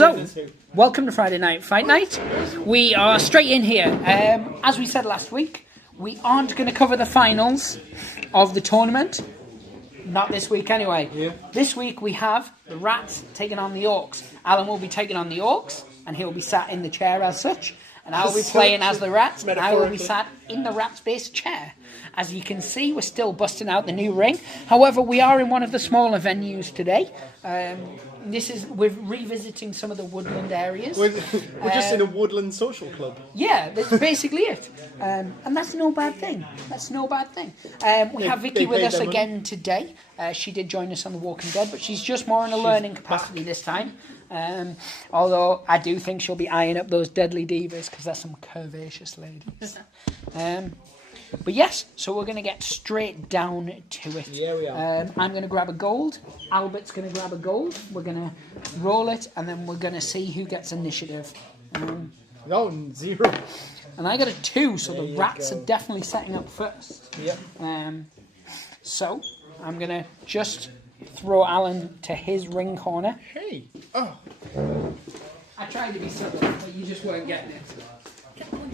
So, welcome to Friday Night Fight Night. We are straight in here. As we said last week, we aren't going to cover the finals of the tournament. Not this week anyway. Yeah. This week we have the Rats taking on the Orcs. Alan will be taking on the Orcs, and he'll be sat in the chair as such. And I'll be playing as the Rats, and I will be sat in the Rats-based chair. As you can see, we're still busting out the new ring. However, we are in one of the smaller venues today. We're revisiting some of the woodland areas. We're just in a woodland social club. Yeah, that's basically it. And that's no bad thing. We have Vicky with us again today. She did join us on The Walking Dead, but she's just more in a learning capacity this time. Although I do think she'll be eyeing up those deadly divas because they're some curvaceous ladies. But yes, so we're going to get straight down to it. Yeah, we are. I'm going to grab a gold. Albert's going to grab a gold. We're going to roll it, and then we're going to see who gets initiative. 0. And I got a 2, so the Rats are definitely setting up first. Yep. So I'm going to just throw Alan to his ring corner. Hey. Oh. I tried to be subtle, but you just weren't getting it.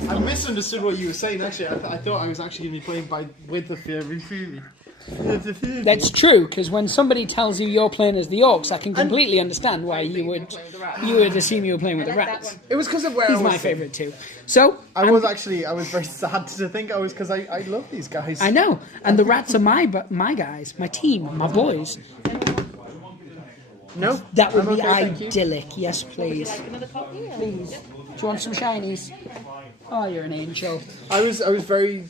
I misunderstood what you were saying, actually. I thought I was actually going to be playing with the Furry Fury. That's true, because when somebody tells you you're playing as the Orcs, I can completely understand why you would assume you were playing with the Rats. It was because of where He's my favourite too. So I was very sad to think because I love these guys. I know, and the Rats are my guys, my team, my boys. No, that would be idyllic. Yes, please. Please. Do you want some shinies? Oh, you're an angel. I was very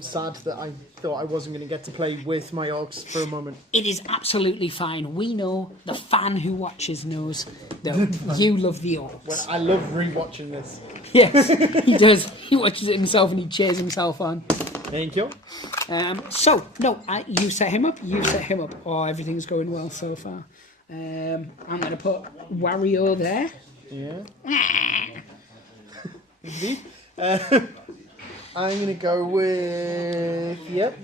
sad that I thought I wasn't going to get to play with my Orcs for a moment. It is absolutely fine. We know, the fan who watches knows that you love the Orcs. Well, I love rewatching this. Yes, he does. He watches it himself and he cheers himself on. Thank you. You set him up. Oh, everything's going well so far. I'm going to put Wario there. Yeah. Indeed. I'm going to go with... Yep.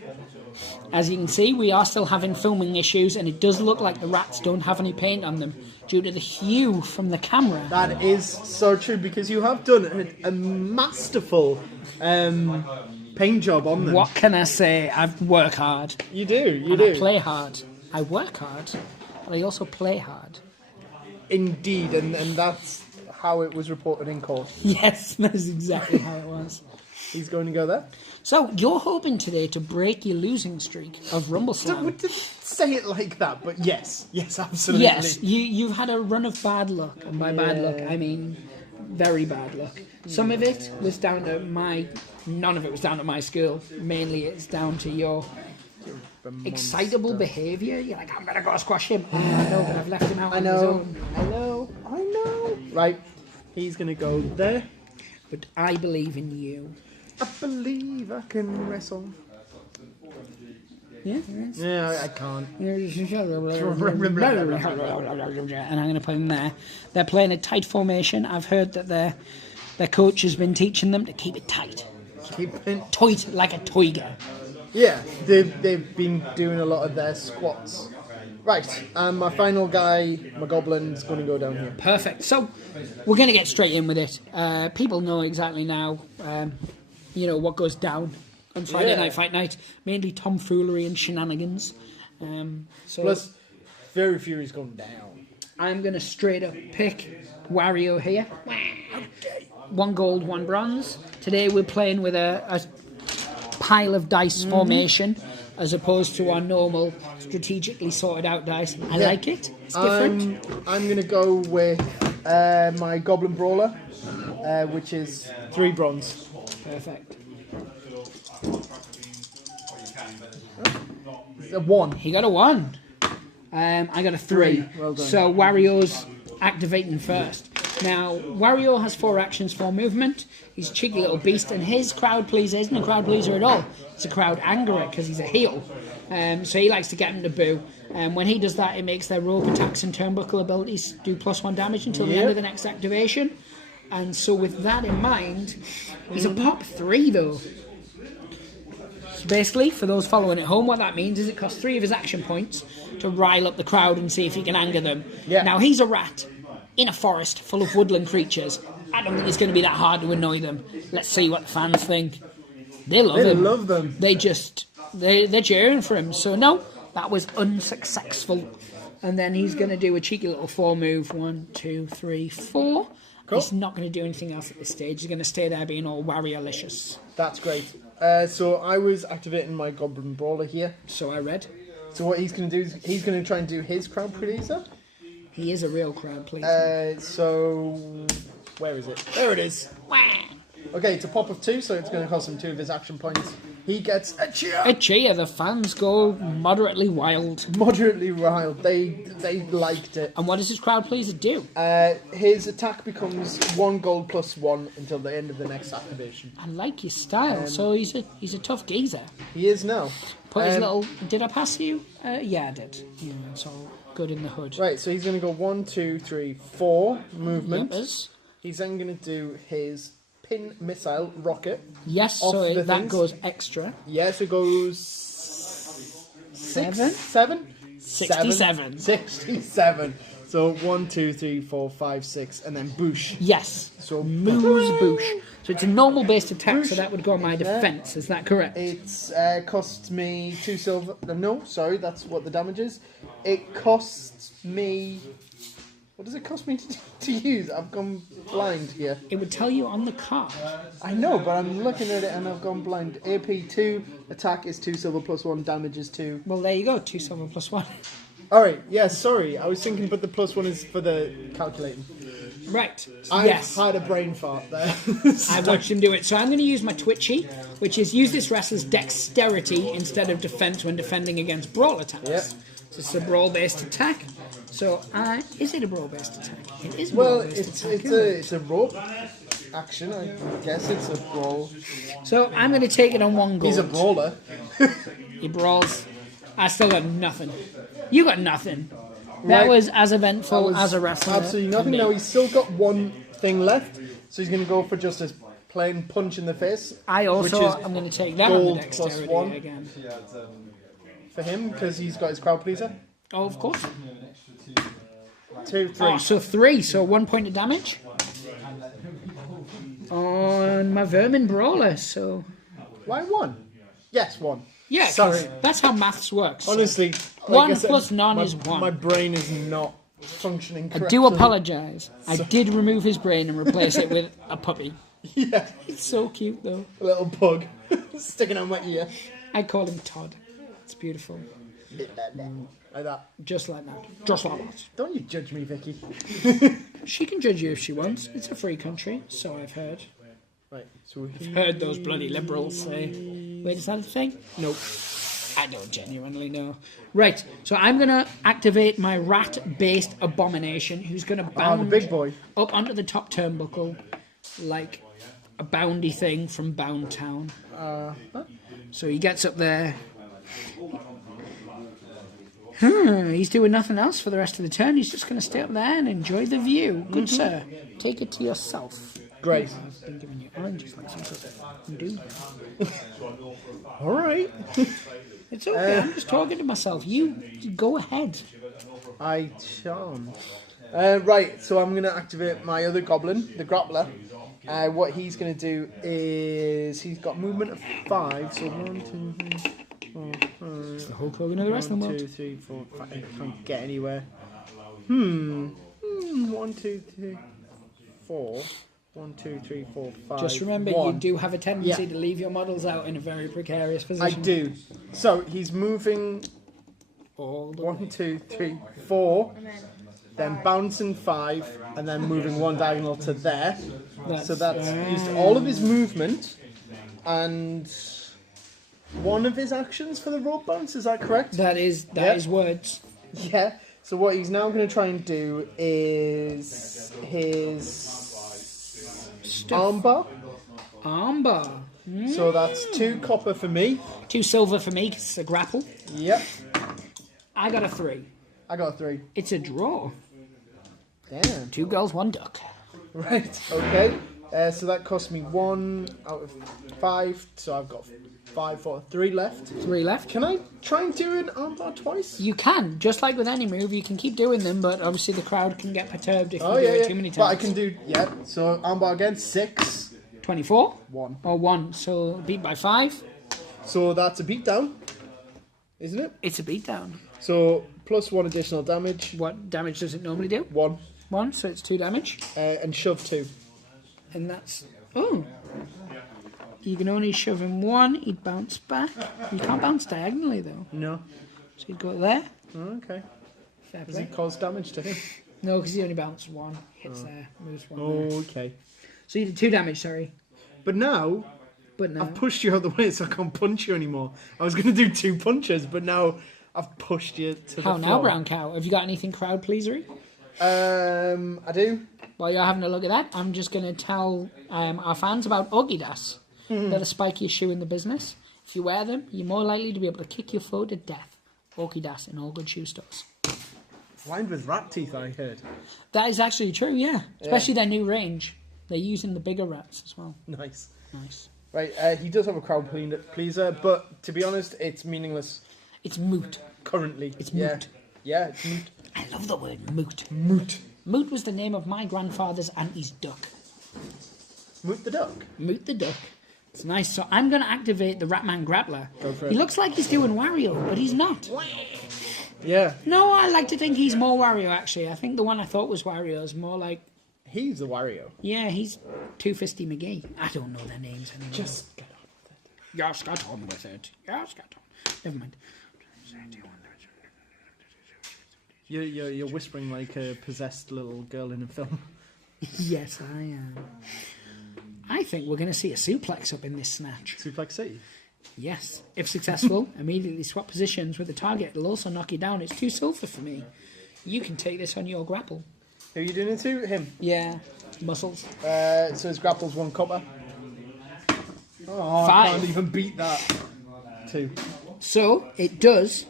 As you can see, we are still having filming issues, and it does look like the Rats don't have any paint on them due to the hue from the camera. That is so true, because you have done a masterful paint job on them. What can I say? I work hard. You do. I play hard. I work hard, but I also play hard. Indeed, and that's how it was reported in court. Yes, that's exactly how it was. He's going to go there. So, you're hoping today to break your losing streak of Rumbleslam. Don't say it like that, but yes, absolutely. Yes, you've had a run of bad luck, and by bad luck, I mean very bad luck. Some of it was down to none of it was down to my skill. Mainly it's down to your excitable behaviour. You're like, I'm going to go squash him. Oh, no, but I've left him out on his own. I know. Right, he's going to go there. But I believe in you. I believe I can wrestle. Yeah? Yeah, I can't. And I'm going to put him there. They're playing a tight formation. I've heard that their coach has been teaching them to keep it tight. Keep it tight like a tiger. Yeah, they've been doing a lot of their squats. Right, my final guy, my goblin's going to go down here. Perfect. So, we're going to get straight in with it. People know exactly now, what goes down on Friday Night Fight Night. Mainly tomfoolery and shenanigans. Plus, Furry Fury's gone down. I'm going to straight up pick Wario here. 1 gold, 1 bronze. Today we're playing with a pile of dice formation, as opposed to our normal strategically sorted out dice. I like it. It's different. I'm going to go with my Goblin Brawler, which is 3 bronze. Perfect. A 1. He got a 1. I got a 3. Well done. So Wario's activating first. Now, Wario has 4 actions, 4 movement. He's a cheeky little beast, and his crowd pleaser isn't a crowd pleaser at all. It's a crowd angerer, because he's a heel. So he likes to get them to boo. When he does that, it makes their rope attacks and turnbuckle abilities do +1 damage until the end of the next activation. And so with that in mind, he's a pop 3, though. So basically, for those following at home, what that means is it costs 3 of his action points to rile up the crowd and see if he can anger them. Yeah. Now, he's a rat. in a forest full of woodland creatures. I don't think it's going to be that hard to annoy them. Let's see what the fans think. They love him. love them. They're cheering for him. So no, that was unsuccessful. And then he's going to do a cheeky little 4 move. 1, 2, 3, 4. Cool. He's not going to do anything else at this stage. He's going to stay there being all warrior-licious. That's great. So I was activating my Goblin Brawler here. So I read. So what he's going to do is he's going to try and do his crowd pleaser. He is a real crowd pleaser. So where is it? There it is. Okay, it's a pop of 2, so it's going to cost him 2 of his action points. He gets a cheer. A cheer. The fans go moderately wild. Moderately wild. They liked it. And what does his crowd pleaser do? His attack becomes 1 gold plus 1 until the end of the next activation. I like his style. So he's a tough geezer. He is now. Put his little. Did I pass you? Yeah, I did. Yeah, it's all good in the hood. Right, so he's going to go 1, 2, 3, 4 movement. Yep. He's then going to do his pin missile rocket. Yes, off so the that things. goes extra. Yeah, so it goes 7? 67. 67. So 1, 2, 3, 4, 5, 6, and then boosh. Yes. So Moose boosh. So it's a normal based attack, so that would go on my defense. Is that correct? It's costs me 2 silver. No, sorry, that's what the damage is. It costs me. What does it cost me to use? I've gone blind here. It would tell you on the card. I know, but I'm looking at it and I've gone blind. AP 2, attack is 2 silver plus 1, damage is 2. Well, there you go. 2 silver plus 1. Alright, yeah, sorry. I was thinking, but the plus 1 is for the calculating. Right. I've had a brain fart there. I watched him do it. So I'm going to use my Twitchy, which is use this wrestler's dexterity instead of defense when defending against brawl attacks. Yep. So it's a brawl-based attack. So is it a brawl-based attack? It is a Well, brawl-based attack. it's a rope action. I guess it's a brawl. So I'm going to take it on 1 gold. He's a brawler. He brawls. I still got nothing. You got nothing. That Right. was as eventful as a wrestler. Absolutely nothing. Now he's still got 1 thing left, so he's going to go for just a plain punch in the face. I which also is am going to take that on the gold plus dexterity 1 again. for him because he's got his crowd pleaser. Oh, of course. 2, 3. Oh, so 3. So 1 point of damage on my vermin brawler. So Why 1? Yes, 1. yeah, 'cause Sorry. that's how maths works. Honestly, like 1 I said, plus none is 1. My brain is not functioning I correctly. do apologise. I did remove his brain and replace it with a puppy. Yeah, It's so cute though. a little pug sticking on my ear. I call him Todd. It's beautiful. Like that. Just like that. Just like that. Don't you judge me, Vicky. She can judge you if she wants. It's a free country, so I've heard. Right, so Heard those bloody liberals say. Wait, is that a thing? Nope. I don't genuinely know. Right, so I'm going to activate my rat-based abomination, who's going to bound the big boy. up onto the top turnbuckle like a boundy thing from Bound Town. So he gets up there. He's doing nothing else for the rest of the turn. He's just going to stay up there and enjoy the view. Good sir. Take it to yourself. Great. I've been giving you oranges like some sort of do. All right. It's okay. I'm just talking to myself. You go ahead. I charm. Right, so I'm going to activate my other goblin, the grappler. What he's going to do is he's got movement of 5, so 1, 2, 3, 4, 5. It's the whole Hogan of the wrestling 1, world. 2, 3, 4, 5. I can't get anywhere. 1, 2, 3, 4. 1, 2, 3, 4, 5. Just remember, 1. you do have a tendency Yeah. to leave your models out in a very precarious position. I do. So he's moving All the 1, 2, 3, 4, then bouncing 5, and then moving 1 diagonal to there. So that's used all of his movement and 1 of his actions for the rope bounce. Is that correct? That is words. Yeah. So what he's now going to try and do is his armbar. Armbar. So that's 2 copper for me. 2 silver for me, 'cause it's a grapple. Yep. I got a 3. I got a 3. It's a draw. Damn. 2 girls, 1 duck. Right. Okay. So that cost me 1 out of 5. So I've got 5 for 3 left. 3 left. Can I try and do an armbar twice? You can, just like with any move, you can keep doing them, but obviously the crowd can get perturbed if you do it too many times. But I can do, so armbar again, 6. 24? 1. Or 1, so beat by 5. So that's a beatdown, isn't it? It's a beatdown. So plus 1 additional damage. What damage does it normally do? 1. 1, so it's 2 damage. And shove 2. And that's... Oh! You can only shove him 1, he'd bounce back. You can't bounce diagonally, though. No. So he'd go there. Okay. Fair Does play. it cause damage to him? No, because he only bounced 1. Hits there, moves 1 there. Okay. So you did 2 damage, sorry. But now, I've pushed you out the way so I can't punch you anymore. I was going to do 2 punches, but now I've pushed you to the floor. How now, Brown Cow? Have you got anything crowd pleasery? I do. While you're having a look at that, I'm just going to tell our fans about Ogidas. They're the spikiest shoe in the business. If you wear them, you're more likely to be able to kick your foe to death. Ogidas in all good shoe stores. Lined with rat teeth, I heard. That is actually true, yeah. Especially their new range. They're using the bigger rats as well. Nice. Nice. Right, he does have a crowd pleaser, but to be honest, it's meaningless. It's moot. Currently. It's moot. Yeah, it's moot. I love the word moot. Moot. Moot was the name of my grandfather's auntie's duck. Moot the duck. Moot the duck. It's nice. So I'm going to activate the Ratman Grappler. Go for it. He looks like he's doing Wario, but he's not. Yeah. No, I like to think he's more Wario, actually. I think the one I thought was Wario is more like... He's the Wario. Yeah, he's Two-Fisty McGee. I don't know their names anymore. Just get on with it. Yes, get on with it. Yes, get on. Never mind. You're whispering like a possessed little girl in a film. Yes, I am. I think we're going to see a suplex up in this snatch. Suplex City? Yes. If successful, immediately swap positions with the target. It'll also knock you down. It's 2 silver for me. You can take this on your grapple. Who are you doing it to? Him? Yeah. Muscles. So his grapple's 1 copper. Oh, 5. I can't even beat that. 2. So, it does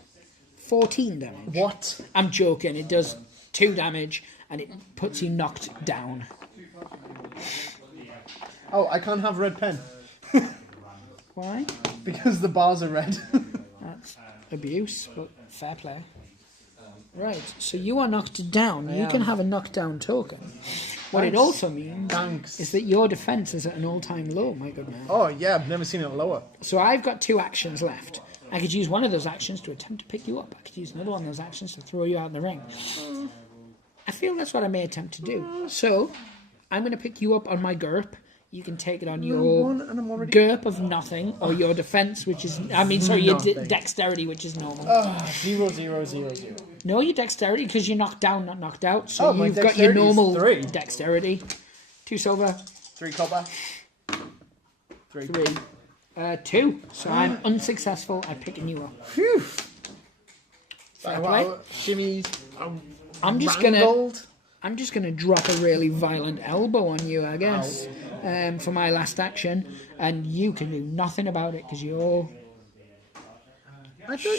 14 damage. What? I'm joking. It does 2 damage, and it puts you knocked down. Oh, I can't have red pen. Why? Because the bars are red. That's abuse, but fair play. Right, so you are knocked down. You can have a knockdown token. What it also means is that your defense is at an all-time low, my good man. Oh, yeah, I've never seen it lower. So I've got 2 actions left. I could use one of those actions to attempt to pick you up. I could use another one of those actions to throw you out in the ring. I feel that's what I may attempt to do. So, I'm going to pick you up on my GURP. You can take it on your GURP of nothing, or your defense, which is... your dexterity, which is normal. 0, 0, 0, 0. No, your dexterity, because you're knocked down, not knocked out. So my you've got your dexterity is normal 3. dexterity. 2 silver. 3 copper. 3. 2. So I'm unsuccessful at picking you up. Phew. Fair play. Shimmy. I'm just gonna drop a really violent elbow on you, I guess, for my last action, and you can do nothing about it because you're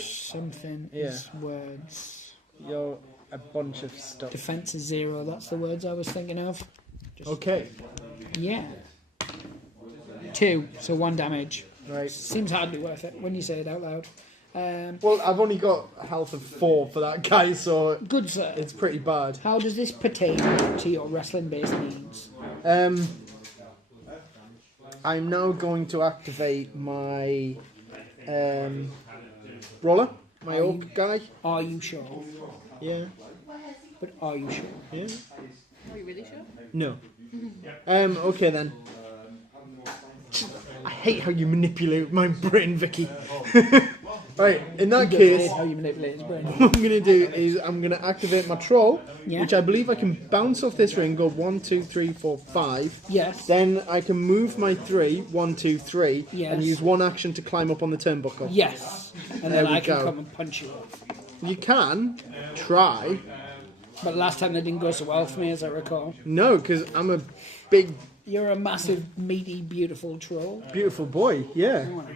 something is words. You're a bunch of stuff. Defense is 0. That's the words I was thinking of. Okay. Yeah. 2. So 1 damage. Right. Seems hardly worth it when you say it out loud. Well, I've only got a health of 4 for that guy, so Good sir. it's pretty bad. How does this pertain to your wrestling-based needs? I'm now going to activate my roller, my orc guy. Are you sure? Yeah. But are you sure? Yeah. Are you really sure? No. Okay then. I hate how you manipulate my brain, Vicky. Right, in that case, How you manipulate his brain. what I'm going to do is I'm going to activate my troll, Yeah. which I believe I can bounce off this ring, go 1, 2, 3, 4, 5. Yes. Then I can move my 3, 1, 2, 3, Yes. and use 1 action to climb up on the turnbuckle. Yes. And There then we I can go. come and punch you off. You can try. But last time that didn't go so well for me, as I recall. No, because I'm a big, You're a massive, meaty, beautiful troll. beautiful boy. Yeah. I want to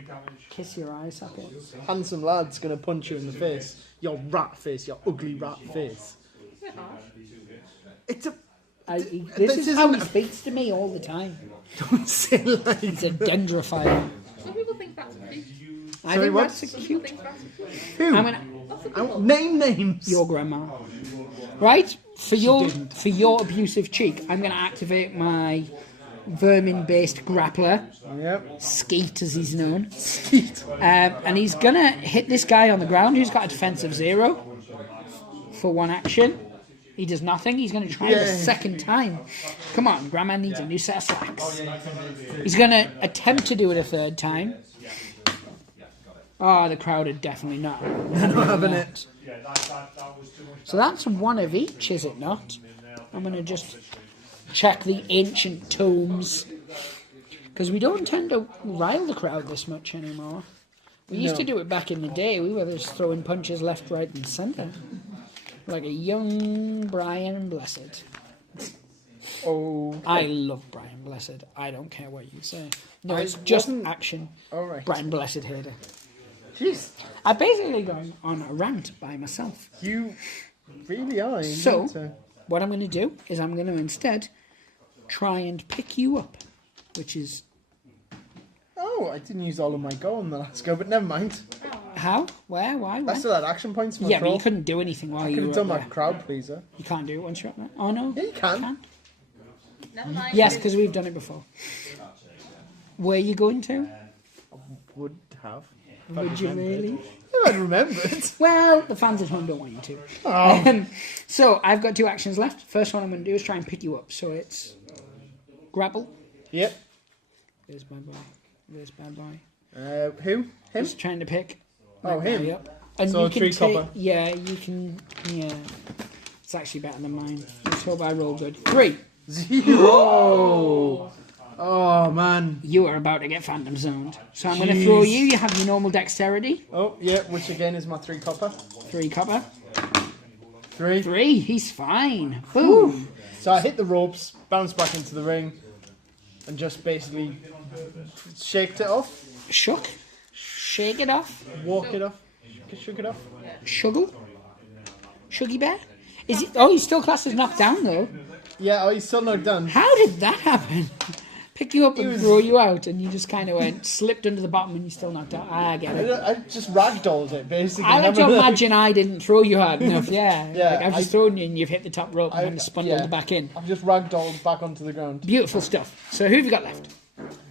kiss your eye socket. Handsome lad's going to punch you in the face. Your rat face, your ugly rat face. It's a... This This is how he isn't- speaks to me all the time. Don't say like It's a dendrophile. Some people think that's cute. I Sorry, think what? that's a Some people cute. think that's cute. who? I'm gonna Name names. your grandma. Right for your abusive cheek, I'm gonna activate my vermin-based grappler, Yep. Skeet as he's known, Skeet. and he's gonna hit this guy on the ground who's got a defensive 0 for 1 action. He does nothing. He's going to try it a Yay. second time. Come on, Grandma needs a new set of slacks. He's going to attempt to do it a 3rd time. Oh, the crowd are definitely not. Not having it. So that's 1 of each, is it not? I'm going to just check the ancient tomes. Because we don't tend to rile the crowd this much anymore. We used No. to do it back in the day. We were just throwing punches left, right, and centre. Like a young Brian Blessed. Oh. I love Brian Blessed. I don't care what you say. No, I it's just wasn't- action. All right. Brian Blessed hater. Jeez. I basically gone on a rant by myself. You really are. You So- need to- What I'm going to do is I'm going to instead try and pick you up, which is Oh, I didn't use all of my go on the last go, but never mind. how, where, why, I when. still had action points for my Yeah, but troll. you couldn't do anything while I you could were have done up my there. crowd pleaser. You can't do it once you're up there. Oh no. Yeah, you can. Never mind. Yes, because we've done it before. Where are you going to? Would have. Would you really? Yeah, I'd remember it. Well, the fans at home don't want you to. Oh. So I've got 2 actions left. First one I'm going to do is try and pick you up. So it's grapple. Yep. There's bad boy. There's bad boy. Who? Him? Just trying to pick. Oh, that him. guy up. And So you can 3 take. copper. Yeah, you can. Yeah, it's actually better than mine. Let's hope I roll good. 3. 0. Oh, man. You are about to get phantom zoned. So I'm going to throw you. You have your normal dexterity. Oh, yeah, which again is my 3 copper. 3 copper. 3. 3. He's fine. Boom. So I hit the ropes, bounced back into the ring, and just basically shaked it off, Shook. Shake it off. walk it off, shook it off. Shuggle? Shuggy Bear? Is it? Oh, he's still classed as knocked down though. Yeah, oh, he's still knocked down. How did that happen? Pick you up and was- throw you out, and you just kind of went slipped under the bottom, and you still knocked out. I get it. I just ragdolled it, basically. I like to Never- imagine I didn't throw you hard enough. Yeah, Yeah, like I've just thrown you, and you've hit the top rope and then spundled yeah. back in. I've just ragdolled back onto the ground. Beautiful stuff. So who have you got left?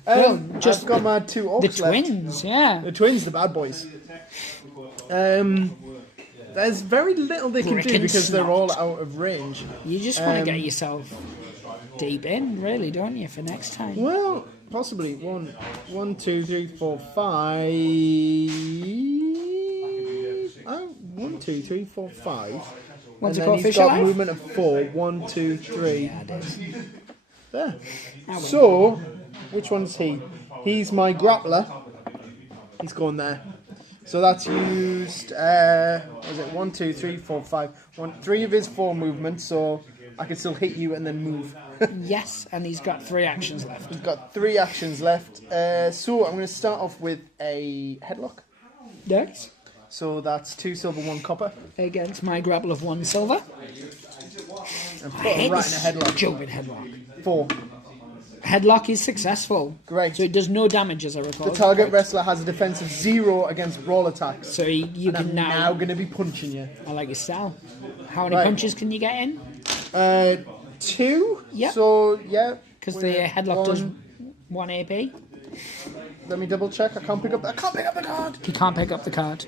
Well, just I've got my 2 orcs The left. twins. Yeah. The twins, the bad boys. There's very little they can Brick do and because they're all snot. out of range. You just want to get yourself deep in, really, don't you, for next time? Well, possibly 1, 2, 3, 4, 5. 1, 2, 3, 4, 5. What's and it then called? he's Fish got alive? movement of 4. 1, 2, 3. Yeah, it is. There. I win. So, which one's he? He's my grappler. He's going there. So that's used. What was it? 1, 2, 3, 4, 5. 3 of his 4 movements. So I can still hit you and then move. Yes, and he's got 3 actions left. He's got 3 actions left. So I'm going to start off with a headlock. Nice. So that's 2 silver, 1 copper, Against my grapple of 1 silver. and put I him hate right in a this headlock. stupid headlock. 4. Headlock is successful. Great. So it does no damage, as I recall. The target wrestler has a defense of 0 against brawl attacks. So you And can I'm now. now going to be punching you. I like your style. How many Right. punches can you get in? 2. Yep. So yeah. Because the headlock does 1 AP. Let me double check. I can't pick up the card. You can't pick up the card.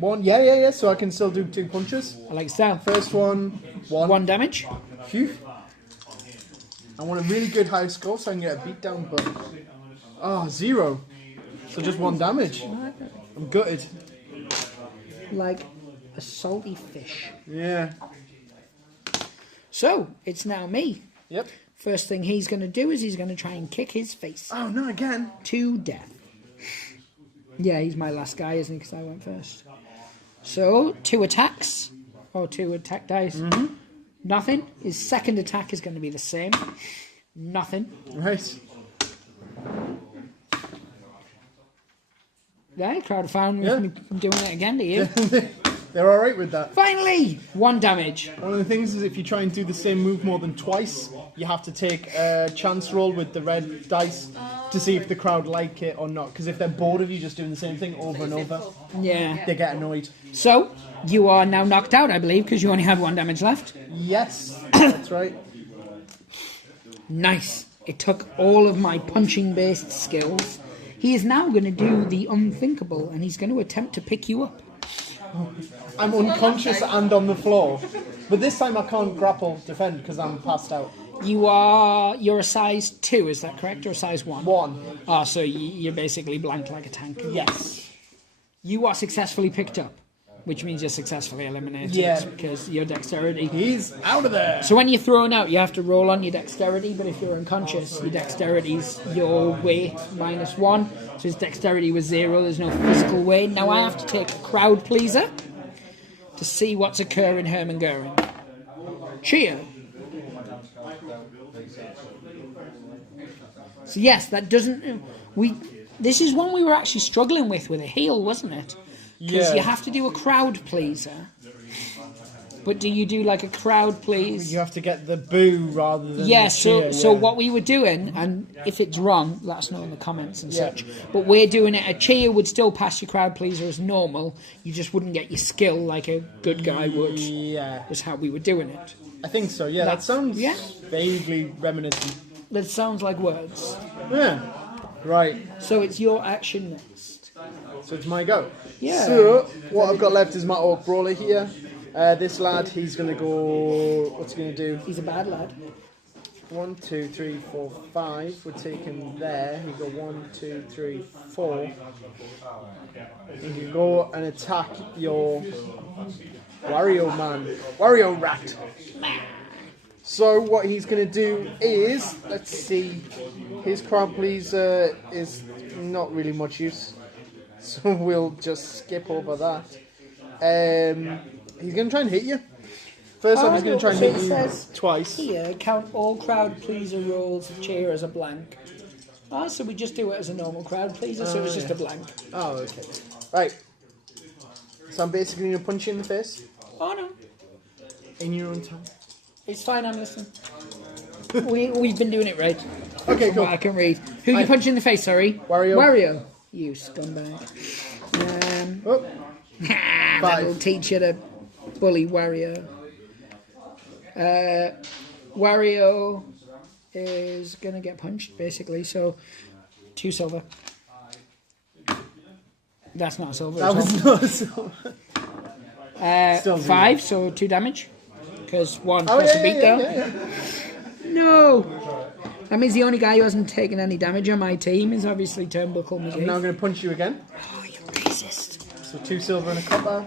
1. Yeah. So I can still do 2 punches. I like style. First one. 1. 1 damage. Phew. I want a really good high score so I can get a beatdown, but 0. So just 1 damage. I'm gutted. Like a salty fish. Yeah. So it's now me. Yep. First thing he's going to do is he's going to try and kick his face Oh no, again. to death. Yeah, he's my last guy, isn't he? Because I went first. So 2 attacks. Or 2 attack dice. Mm-hmm. Nothing. His second attack is going to be the same. Nothing. Right. Yeah, crowd found Yeah. me doing it again to you. They're alright with that. Finally! 1 damage. One of the things is if you try and do the same move more than twice, you have to take a chance roll with the red dice to see if the crowd like it or not. Because if they're bored of you just doing the same thing over and over, Yeah. they get annoyed. So, you are now knocked out, I believe, because you only have 1 damage left. Yes, that's right. Nice. It took all of my punching-based skills. He is now going to do the unthinkable, and he's going to attempt to pick you up. I'm unconscious and on the floor. But this time I can't grapple defend because I'm passed out. You're a size 2, is that correct, or a size 1? 1. Oh, so you're basically blanked like a tank. Yes. You are successfully picked up, which means you're successfully eliminated. Yeah. Because your dexterity. He's out of there. So when you're thrown out, you have to roll on your dexterity, but if you're unconscious, your dexterity's your weight minus 1. So his dexterity was 0, there's no physical weight. Now I have to take a crowd pleaser to see what's occurring Hermann-Goering. Cheer. So yes, that doesn't... This is one we were actually struggling with a heal, wasn't it? Because Yeah. you have to do a crowd pleaser. But do you do like a crowd please? You have to get the boo rather than Yeah, the so cheer, so yeah. what we were doing, and if it's wrong, let us know in the comments and Yeah. such. But we're doing it. A cheer would still pass your crowd pleaser as normal. You just wouldn't get your skill like a good guy would. Yeah, Was how we were doing it. I think so. Yeah, that sounds yeah. vaguely reminiscent. That sounds like words. Yeah. Right. So it's your action next. So it's my go. Yeah. So what I've got left is my orc brawler here. This lad, he's gonna go. What's he gonna do? He's a bad lad. 1, 2, 3, 4, 5. We'll take him there. He go 1, 2, 3, 4. You can go and attack your Wario man, Wario rat. So what he's going to do is, let's see, his crowd pleaser is not really much use, so we'll just skip over that. He's going to try and hit you. First off, he's going to try and so hit it you says twice. Here, count all crowd pleaser rolls of cheer as a blank. Oh, so we just do it as a normal crowd pleaser, so it's just a blank. Oh, okay. Right. So I'm basically going to punch you in the face. Oh no, In your own time. it's fine, I'm listening. We've been doing it right. Okay, From cool. what I can read. Who you punch in the face, sorry? Wario. Wario. You scumbag. Oh, That'll teach you to bully Wario. Wario is going to get punched, basically, so 2 silver. That's not silver. that as was well. not so. Still 5, so 2 damage. Because 1 Oh, plus yeah, a beat down. yeah. No! That means the only guy who hasn't taken any damage on my team is obviously Turnbuckle I'm McGee. now going to punch you again. Oh, you racist. So 2 silver and a copper.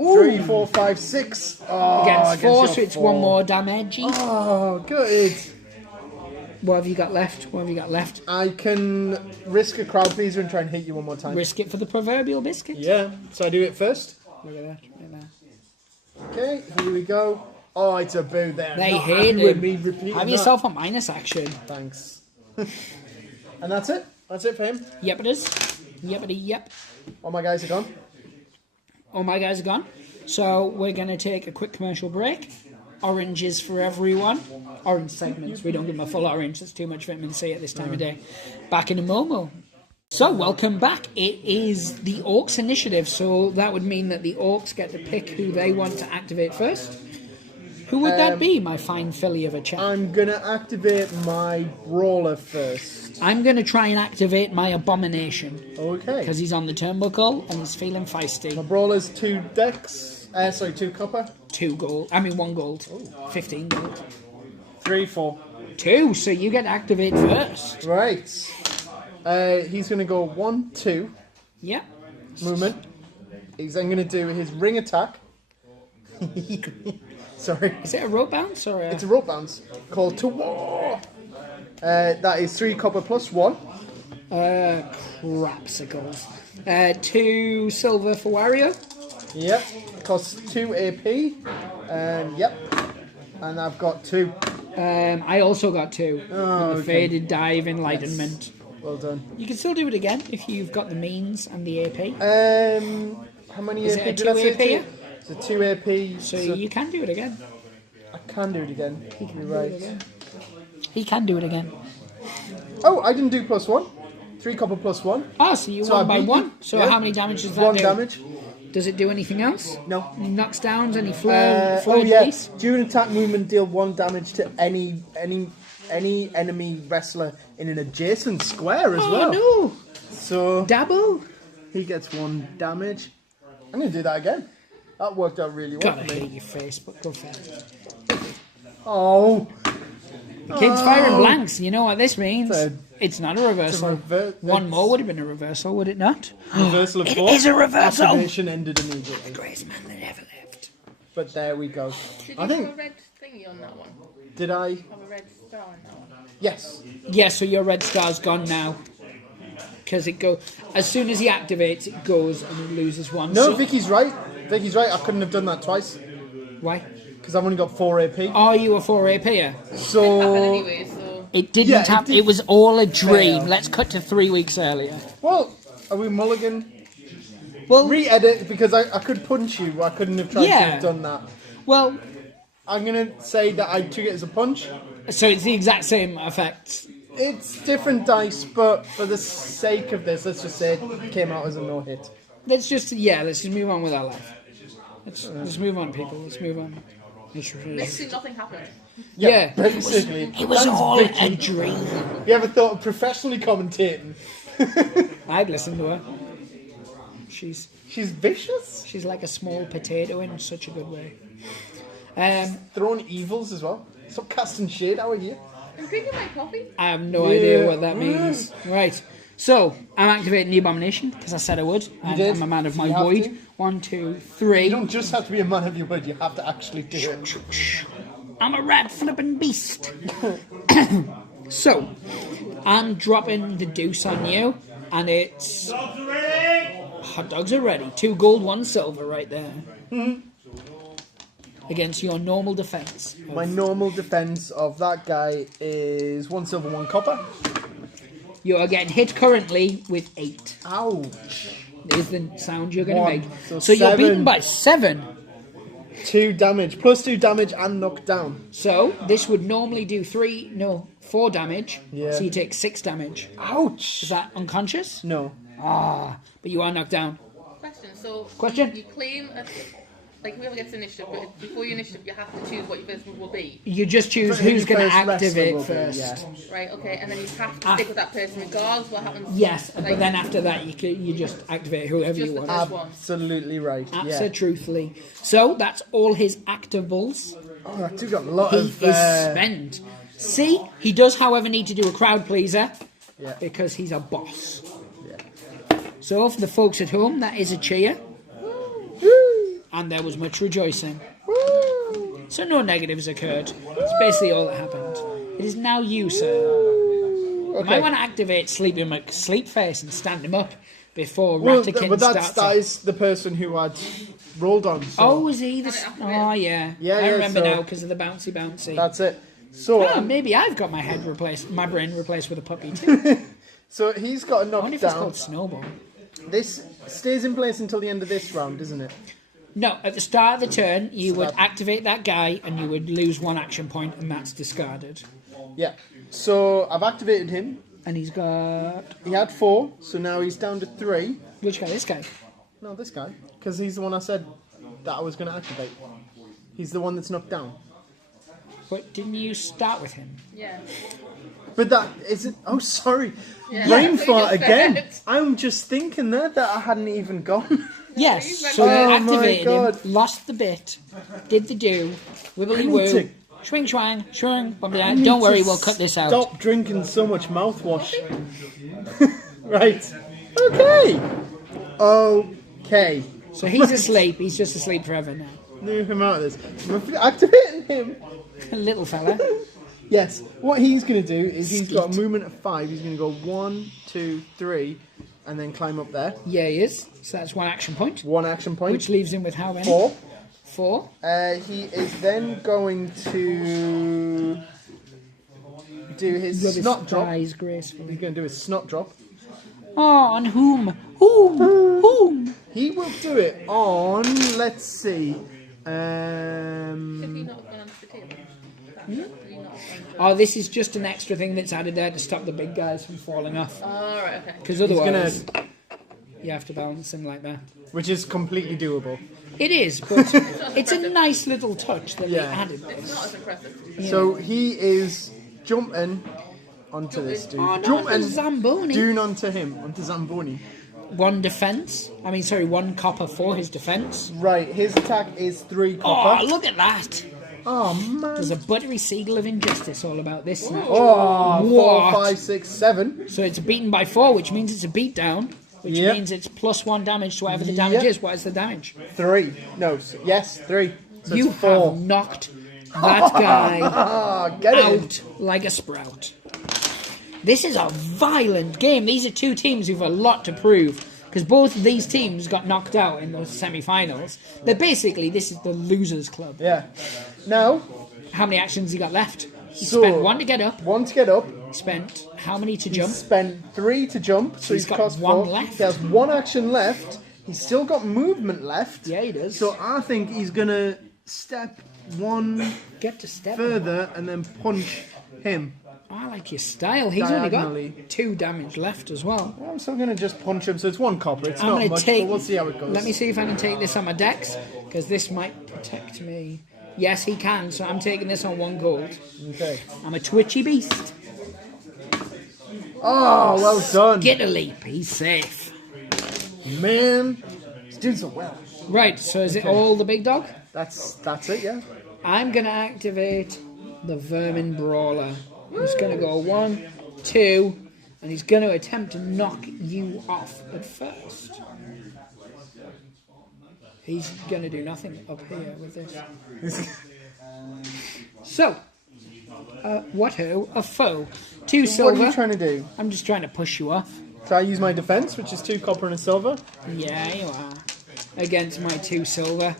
Ooh. 3, 4, 5, 6. Oh, Against 4, your so it's 4. 1 more damage. Oh, good. What have you got left? What have you got left? I can risk a crowd pleaser and try and hit you one more time. Risk it for the proverbial biscuit. Yeah, so I do it first. Look at that. Look at that. Okay, here we go. Oh, it's a boo there. They Not hate happy with him. me repeating Have that. yourself a minus action. Thanks. And that's it. That's it for him. Yep, it is. Yepity yep. All my guys are gone. All my guys are gone. So we're going to take a quick commercial break. Oranges for everyone. Orange segments. We don't give them a full orange. That's too much vitamin C at this time of day. Back in a Momo. So welcome back. It is the Orcs initiative. So that would mean that the Orcs get to pick who they want to activate first. Who would that be, my fine filly of a chap? I'm going to activate my brawler first. I'm going to try and activate my Abomination. Okay. Because he's on the turnbuckle and he's feeling feisty. My brawler's 2 dex. 2 copper. 2 gold. I mean 1 gold. 15 gold. 3, 4. 2, so you get to activate first. Right. He's going to go 1, 2 Yep. movement. He's then going to do his ring attack. Sorry. Is it a rope bounce or a... It's a rope bounce called To War. That is 3 copper plus 1. crapsicles. 2 silver for Wario. Yep. Costs 2 AP. Yep. And I've got 2. I also got 2. Oh, the okay. Faded Dive Enlightenment. Well done. You can still do it again if you've got the means and the AP. How many Is AP it a did I 2 say? AP? It's a 2 AP. So you can do it again. I can do it again. You're right. He can do it again. Oh, I didn't do +1. 3 copper +1. Oh, so you So won I by beat 1. you. So Yeah. how many damage does that 1 do? damage. Does it do anything else? No. Any knocks downs? Any Oh fleur yeah. release? During attack movement, deal 1 damage to any enemy wrestler in an adjacent square as well. Oh no! So Double? he gets 1 damage. I'm going to do that again. That worked out really well Gotta for me. hate your face, but go for it. Oh. The kid's firing blanks. You know what this means? It's It's not a reversal. One more would have been a reversal, would it not? Reversal of It 4. is a reversal! Activation ended immediately. Greatest man that ever lived. But there we go. Did I you think. have a red thingy on that one? Did I? Have a red star on that one? Yes. Yeah, so your red star's gone now. Because it go as soon as he activates, it goes and he loses 1. No, So- Vicky's right. Vicky's right. I couldn't have done that twice Why? because I've only got 4 AP. Are you a 4 APer? So Anyway, so It didn't Yeah, it happen. did It was all a dream. fail. Let's cut to 3 weeks earlier. well, are we mulligan? Well, Re-edit because I could punch you. I couldn't have tried to Yeah. have done that. well, I'm gonna say that I took it as a punch. so it's the exact same effects. It's different dice, but for the sake of this, let's just say it came out as a no-hit. Let's just move on with our life. Let's move on, people. Let's move on. basically nothing happened. Yeah, Basically, it was that's all Vicky. a dream. You ever thought of professionally commentating? I'd listen to her. She's She's vicious. she's like a small potato in such a good way. Throwing evils as well. Stop casting shade out here. I'm drinking my coffee. I have no idea what that means. Right. So I'm activating the abomination because I said I would. And did. I'm a man of my You have word. to. 1, 2, 3. You don't just have to be a man of your word, you have to actually do it. I'm a rat flipping beast. So, I'm dropping the deuce on you, and it's hot dogs are ready. 2 gold, 1 silver, right there. Against your normal defense. My normal defense of that guy is 1 silver, 1 copper. You are getting hit currently with 8. Ouch. Is the sound you're going to 1. make. So So you're 7. beaten by 7. 2 damage, plus 2 damage and knocked down. So this would normally do 4 damage. Yeah. So you take 6 damage. Ouch. Is that unconscious? No. But you are knocked down. Question. So Question? You claim like whoever gets initiative, but before your initiative, you have to choose what your first move will be. You just choose Who who's your going to first wrestler activate will be, first. yeah. Right. Okay. And then you have to stick with that person regardless what happens. Yes, Like, but then after that you just activate whoever Just you the want. first one. Absolutely right. Yeah. Absolutely. So that's all his activables. Oh, that dude got a lot He of. is spent. See, he does, however, need to do a crowd pleaser Yeah. because he's a boss. Yeah. So for the folks at home, that is a cheer, and there was much rejoicing. So no negatives occurred. It's basically all that happened. It is now you, sir. You Okay. might want to activate Sleepy McSleepface and stand him up before Well, Ratakin but starts. that is the person who I'd rolled on. So Oh, is he? Oh, yeah. Yeah, I yeah, remember so- now because of the bouncy. that's it. So, Oh, maybe I've got my brain replaced with a puppy too. so he's got a I wonder if it's knockdown. called Snowball. This stays in place until the end of this round, isn't it? No, at the start of the turn, you would that- activate that guy and you would lose 1 action point, and that's discarded. Yeah. So I've activated him. And he's got... He had 4, so now he's down to 3. Which guy? This guy? No, this guy, because he's the one I said that I was going to activate. He's the one that's knocked down. But didn't you start with him? Yeah. But that isn't. Oh, sorry. Yeah. Brain Yeah. fart You just again. said. I'm just thinking there that I hadn't even gone. Yes, you so you Oh my activated God. him, lost the bit, did the do, wibbly I need woo, to- swing swang, swing, bubbly I need don't worry, to we'll cut this out. Stop drinking so much mouthwash. Right. Okay. Okay. So he's asleep, he's just asleep forever now. Move him out of this. I'm activating him. Little fella. Yes. What he's going to do is he's got a Skeet. movement of 5. He's going to go 1, 2, 3, and then climb up there. Yeah, he is. So that's 1 action point. 1 action point. Which leaves him with how many? 4. 4. He is then going to do his Rub his snot drop. eyes He's gracefully. going to do his snot drop. Oh, on whom? Whom? He will do it on, let's see. Should he not have gone onto the table? Should he not have gone Oh, this is just an extra thing that's added there to stop the big guys from falling off. Oh, right, okay. Because otherwise, you have to balance them like that. Which is completely doable. It is, but it's a nice little touch that they added It's this. not as impressive. So he is jumping onto this dude. Oh, no, Jumping, Zamboni. doing onto him, onto Zamboni. One defense. I mean, sorry, 1 copper for his defense. Right, his attack is 3 Oh, copper. look at that. Oh, man. There's a buttery seagull of injustice all about this. Oh, 4, What? 5, 6, 7. So it's beaten by 4, which means it's a beatdown, which Yep. means it's +1 damage to whatever the damage Yep. is. What is the damage? 3. No, yes, 3. So You it's 4. have knocked that guy Ah, get it. out like a sprout. This is a violent game. These are two teams who've a lot to prove. Because both of these teams got knocked out in the semi-finals. They're basically, this is the losers club. Yeah. Now, How many actions he got left? He So- spent 1 to get up. 1 to get up. Spent how many to He jump? spent 3 to jump, so He's he's got cost 1 4. left. He has 1 action left. He's still got movement left. Yeah, he does. So I think he's gonna step 1 Get to step. further and then punch him. I like your style. He's Diagonally. only got 2 damage left as well. I'm still gonna just punch him. So it's 1 copper. It's I'm not going to much, take. but we'll see how it goes. Let me see if I can take this on my dex, because this might protect me. Yes, he can. So I'm taking this on 1 gold. Okay. I'm a twitchy beast. Oh, well done, Get a leap. He's safe. man. He's doing so well. Right. So is it all the big dog? That's it. Yeah. I'm going to activate the Vermin Brawler. He's going to go 1, 2, and he's going to attempt to knock you off at first. He's going to do nothing up here with this. So, what ho? A foe. 2 What silver. are you trying to do? I'm just trying to push you off. Try use my defense, which is 2 copper and a silver. Yeah, you are. Against my 2 silver.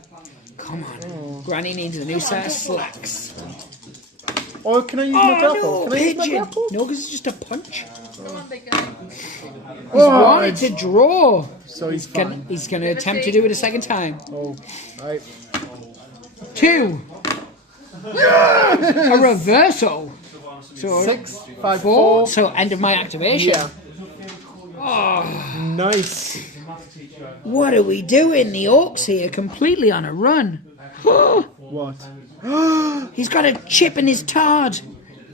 Come on. Granny needs a new set of slacks. Or can I use my grapple? No, Can I use my pigeon. grapple? No, because it's just a punch. Come on, big guy. He's wanted to draw. So he's fine. He's going to attempt to do it a second time. Oh, right. 2. A reversal. So 6, 5, 4. 4. So end of my activation. Yeah. Nice. What are we doing? The orcs here completely on a run. What? He's got a chip in his tard.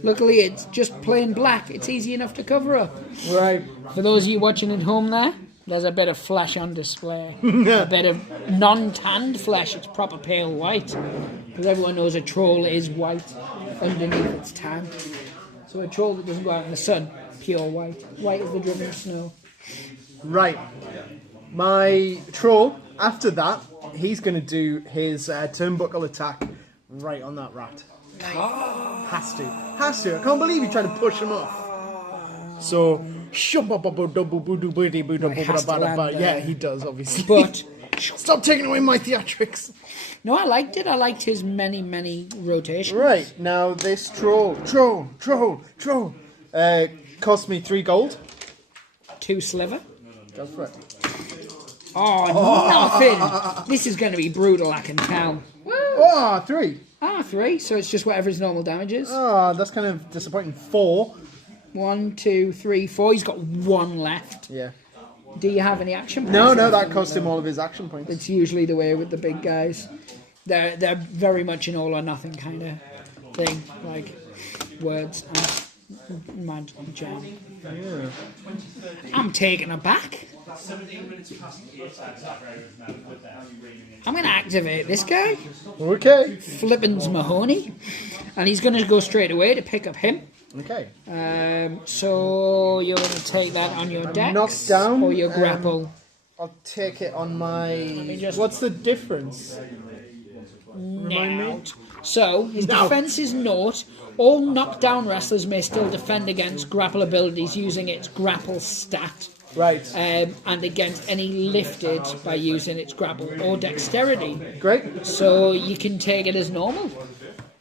Luckily, it's just plain black. It's easy enough to cover up. Right. For those of you watching at home there's a bit of flesh on display. A bit of non-tanned flesh. It's proper pale white. Because everyone knows a troll is white underneath its tan. So a troll that doesn't go out in the sun, pure white. White as the driven snow. Right. My troll, after that, he's going to do his turnbuckle attack right on that rat. Has to. I can't believe he tried to push him off. So, yeah, he does, obviously. But Stop taking away my theatrics. no, I liked it. I liked his many rotations. Right, now this troll, cost me 3 gold. 2 sliver. Go for it. Oh, nothing. This is going to be brutal, I can tell. Oh, 3. 3, so it's just whatever his normal damage is. Oh, that's kind of disappointing. 4. 1, 2, 3, 4. He's got 1 left. Yeah. Do you have any action points? No, left? that cost him all of his action points. It's usually the way with the big guys. They're very much an all or nothing kind of thing, like words and mad jam. Yeah. I'm taken aback. I'm going to activate this guy, Okay. Flippins Mahoney, and he's going to go straight away to pick up him. Okay. So you're going to take that on your dex knocked down, or your grapple. I'll take it on my... just- What's the difference? Remind me? So his defense is 0. All knockdown wrestlers may still defend against grapple abilities using its grapple stat. Right. And against any lifted by using its grapple or dexterity. Great. So you can take it as normal.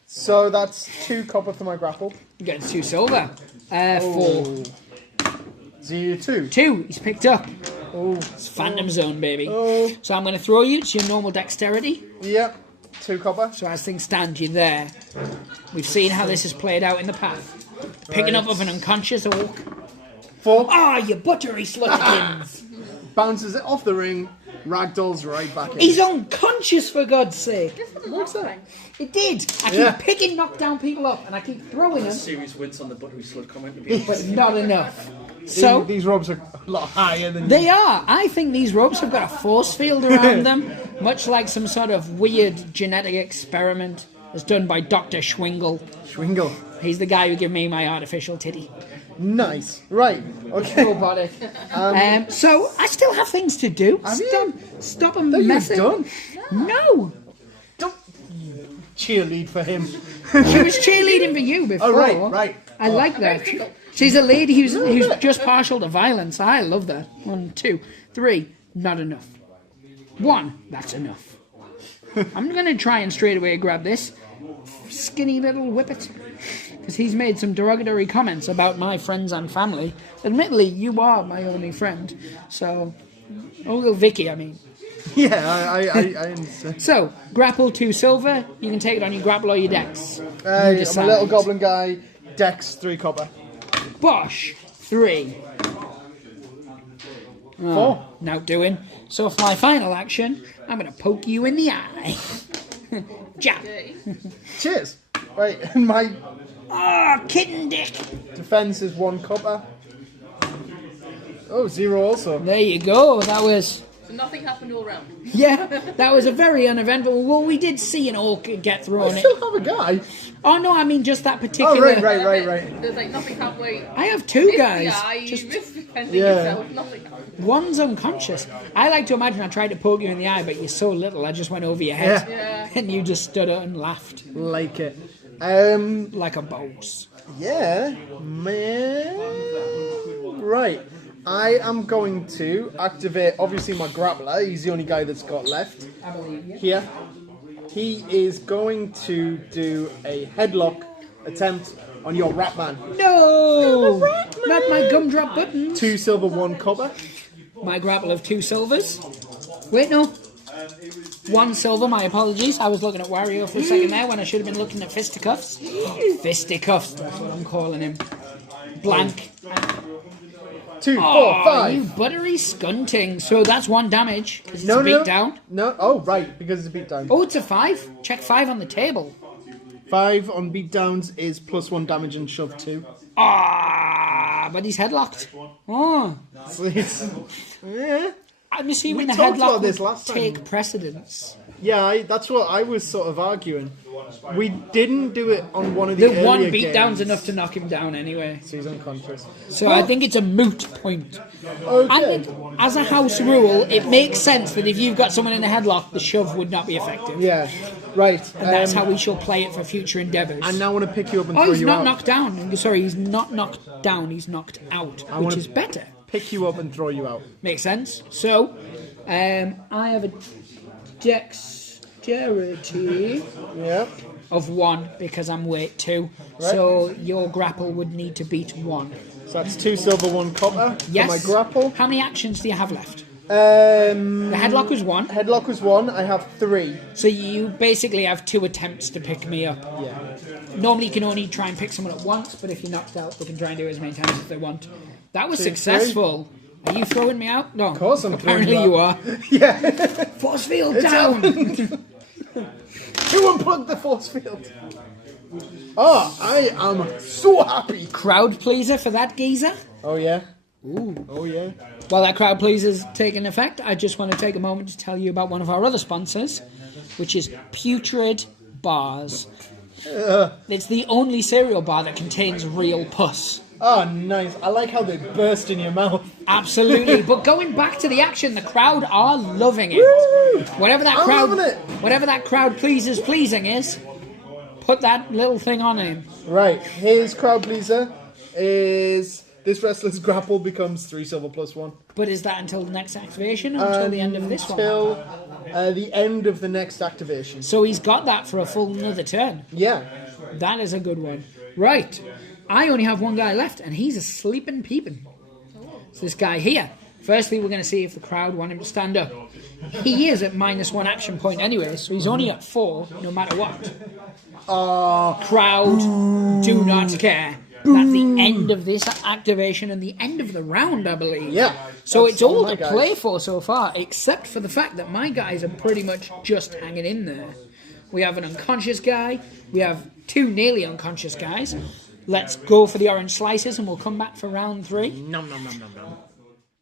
So that's 2 copper for my grapple. You're getting 2 silver. 4. 0, 2. 2. He's picked up. Oh, It's Phantom Zone, baby. Oh. So I'm going to throw you to your normal dexterity. Yep. 2 copper. So as things stand, you're there. We've seen how this has played out in the past. Picking up of an unconscious orc. 4. Ah, you buttery slutkins! Bounces it off the ring. Ragdolls right back in. He's unconscious, for God's sake. This wasn't last time. It did. I keep Yeah. picking knockdown people up, and I keep throwing them, Serious wins on the buttery slut comment. but not enough. So These ropes are a lot higher than they are. I think these ropes have got a force field around them, much like some sort of weird genetic experiment that's done by Dr. Schwingle. Schwingle. He's the guy who gave me my artificial titty. Nice. Right. Okay. Robotic. So I still have things to do. Have you? Stop and That you've messing. done? No. Don't cheerlead for him. She was cheerleading for you before. Oh, right. I like that. She's a lady who's just partial to violence. I love that. 1, 2, 3. Not enough. 1. That's enough. I'm going to try and straight away grab this skinny little whippet. Because he's made some derogatory comments about my friends and family. Admittedly, you are my only friend. So, little Vicky, I mean. Yeah, I understand. So, grapple 2 silver. You can take it on your grapple or your dex. I'm a decide. little goblin guy. Dex 3 copper. Bosh 3. 4. Now doing. So for my final action, I'm going to poke you in the eye. Jab. Cheers. Right, and my Ah, kitten dick. defense is 1 copper. Oh, 0 also. There you go. That was, So nothing happened all round. yeah, that was a very uneventful. Well, we did see an orc get I thrown in. still have a guy. Oh no, I mean just that particular. Oh, right. There's like nothing halfway. I have 2 guys. Yeah, Just you missed defending Yeah. yourself. Nothing happened. one's unconscious. I like to imagine I tried to poke you in the eye, but you're so little. I just went over your head, Yeah. and you just stood up and laughed Like it. like a boss. Yeah, man. Right. I am going to activate, obviously, my grappler. He's the only guy that's got left. I believe you. Here. He is going to do a headlock attempt on your Ratman. No, not my gumdrop button. 2 silver, 1 copper. My grapple of 2 silvers. Wait, no. 1 silver, my apologies. I was looking at Wario for a second there when I should have been looking at Fisticuffs. Fisticuffs, that's what I'm calling him. Blank. 2, 4, Oh, 5. you buttery skunting. So that's 1 damage, because it's No, a beat no. down. No. Oh, right, because it's a beatdown. Oh, it's a 5. Check 5 on the table. 5 on beatdowns is +1 damage and shove 2. Ah, but he's headlocked. Oh, So it's, yeah. I'm assuming We the talked headlock about this would last time. take precedence. Yeah, that's what I was sort of arguing. We didn't do it on one of the The 1 earlier beatdown's games. enough to knock him down anyway. So he's unconscious. So I think it's a moot point. Okay. And as a house rule, it makes sense that if you've got someone in a headlock, the shove would not be effective. Yeah. Right. And that's how we shall play it for future endeavours. I now want to pick you up and Oh, throw he's you not out. knocked down. Sorry, he's not knocked down, he's knocked out, which wanna- is better. Pick you up and throw you out. Makes sense. So, I have a dexterity Yeah. of 1 because I'm weight 2. So your grapple would need to beat 1. So that's 2 silver, 1 copper Yes. for my grapple. How many actions do you have left? The The headlock was 1. headlock was 1. I have 3. So you basically have 2 attempts to pick me up. Yeah. Normally you can only try and pick someone at once, but if you're knocked out, they can try and do it as many times as they want. That was 2, successful. Are you throwing me out? No. Of course I'm throwing Apparently you you are. Yeah. Force field It's down. Who unplugged the force field? Oh, I am so happy. Crowd pleaser for that geezer. Oh, yeah. Ooh. Oh, yeah. While that crowd pleaser's taking effect, I just want to take a moment to tell you about one of our other sponsors, which is Putrid Bars. It's the only cereal bar that contains real pus. Oh, nice. I like how they burst in your mouth. Absolutely. But going back to the action, the crowd are loving it. Woo! Whatever that I'm crowd, loving it. whatever that crowd pleasing is, put that little thing on him. Right, his crowd pleaser is this wrestler's grapple becomes 3 silver plus 1. But is that until the next activation or until the end of this one? Until the end of the next activation. So he's got that for a full another turn. Yeah. That is a good one. Right. I only have 1 guy left, and he's asleep and peeping. So this guy here, Firstly, we're going to see if the crowd want him to stand up. He is at -1 action point anyway, so he's only at 4 no matter what. Crowd do not care. That's the end of this activation and the end of the round, I believe. Yeah. So that's it's all to guys. play for so far, except for the fact that my guys are pretty much just hanging in there. We have an unconscious guy. We have 2 nearly unconscious guys. Let's go for the orange slices and we'll come back for round 3. Nom, nom, nom, nom, nom.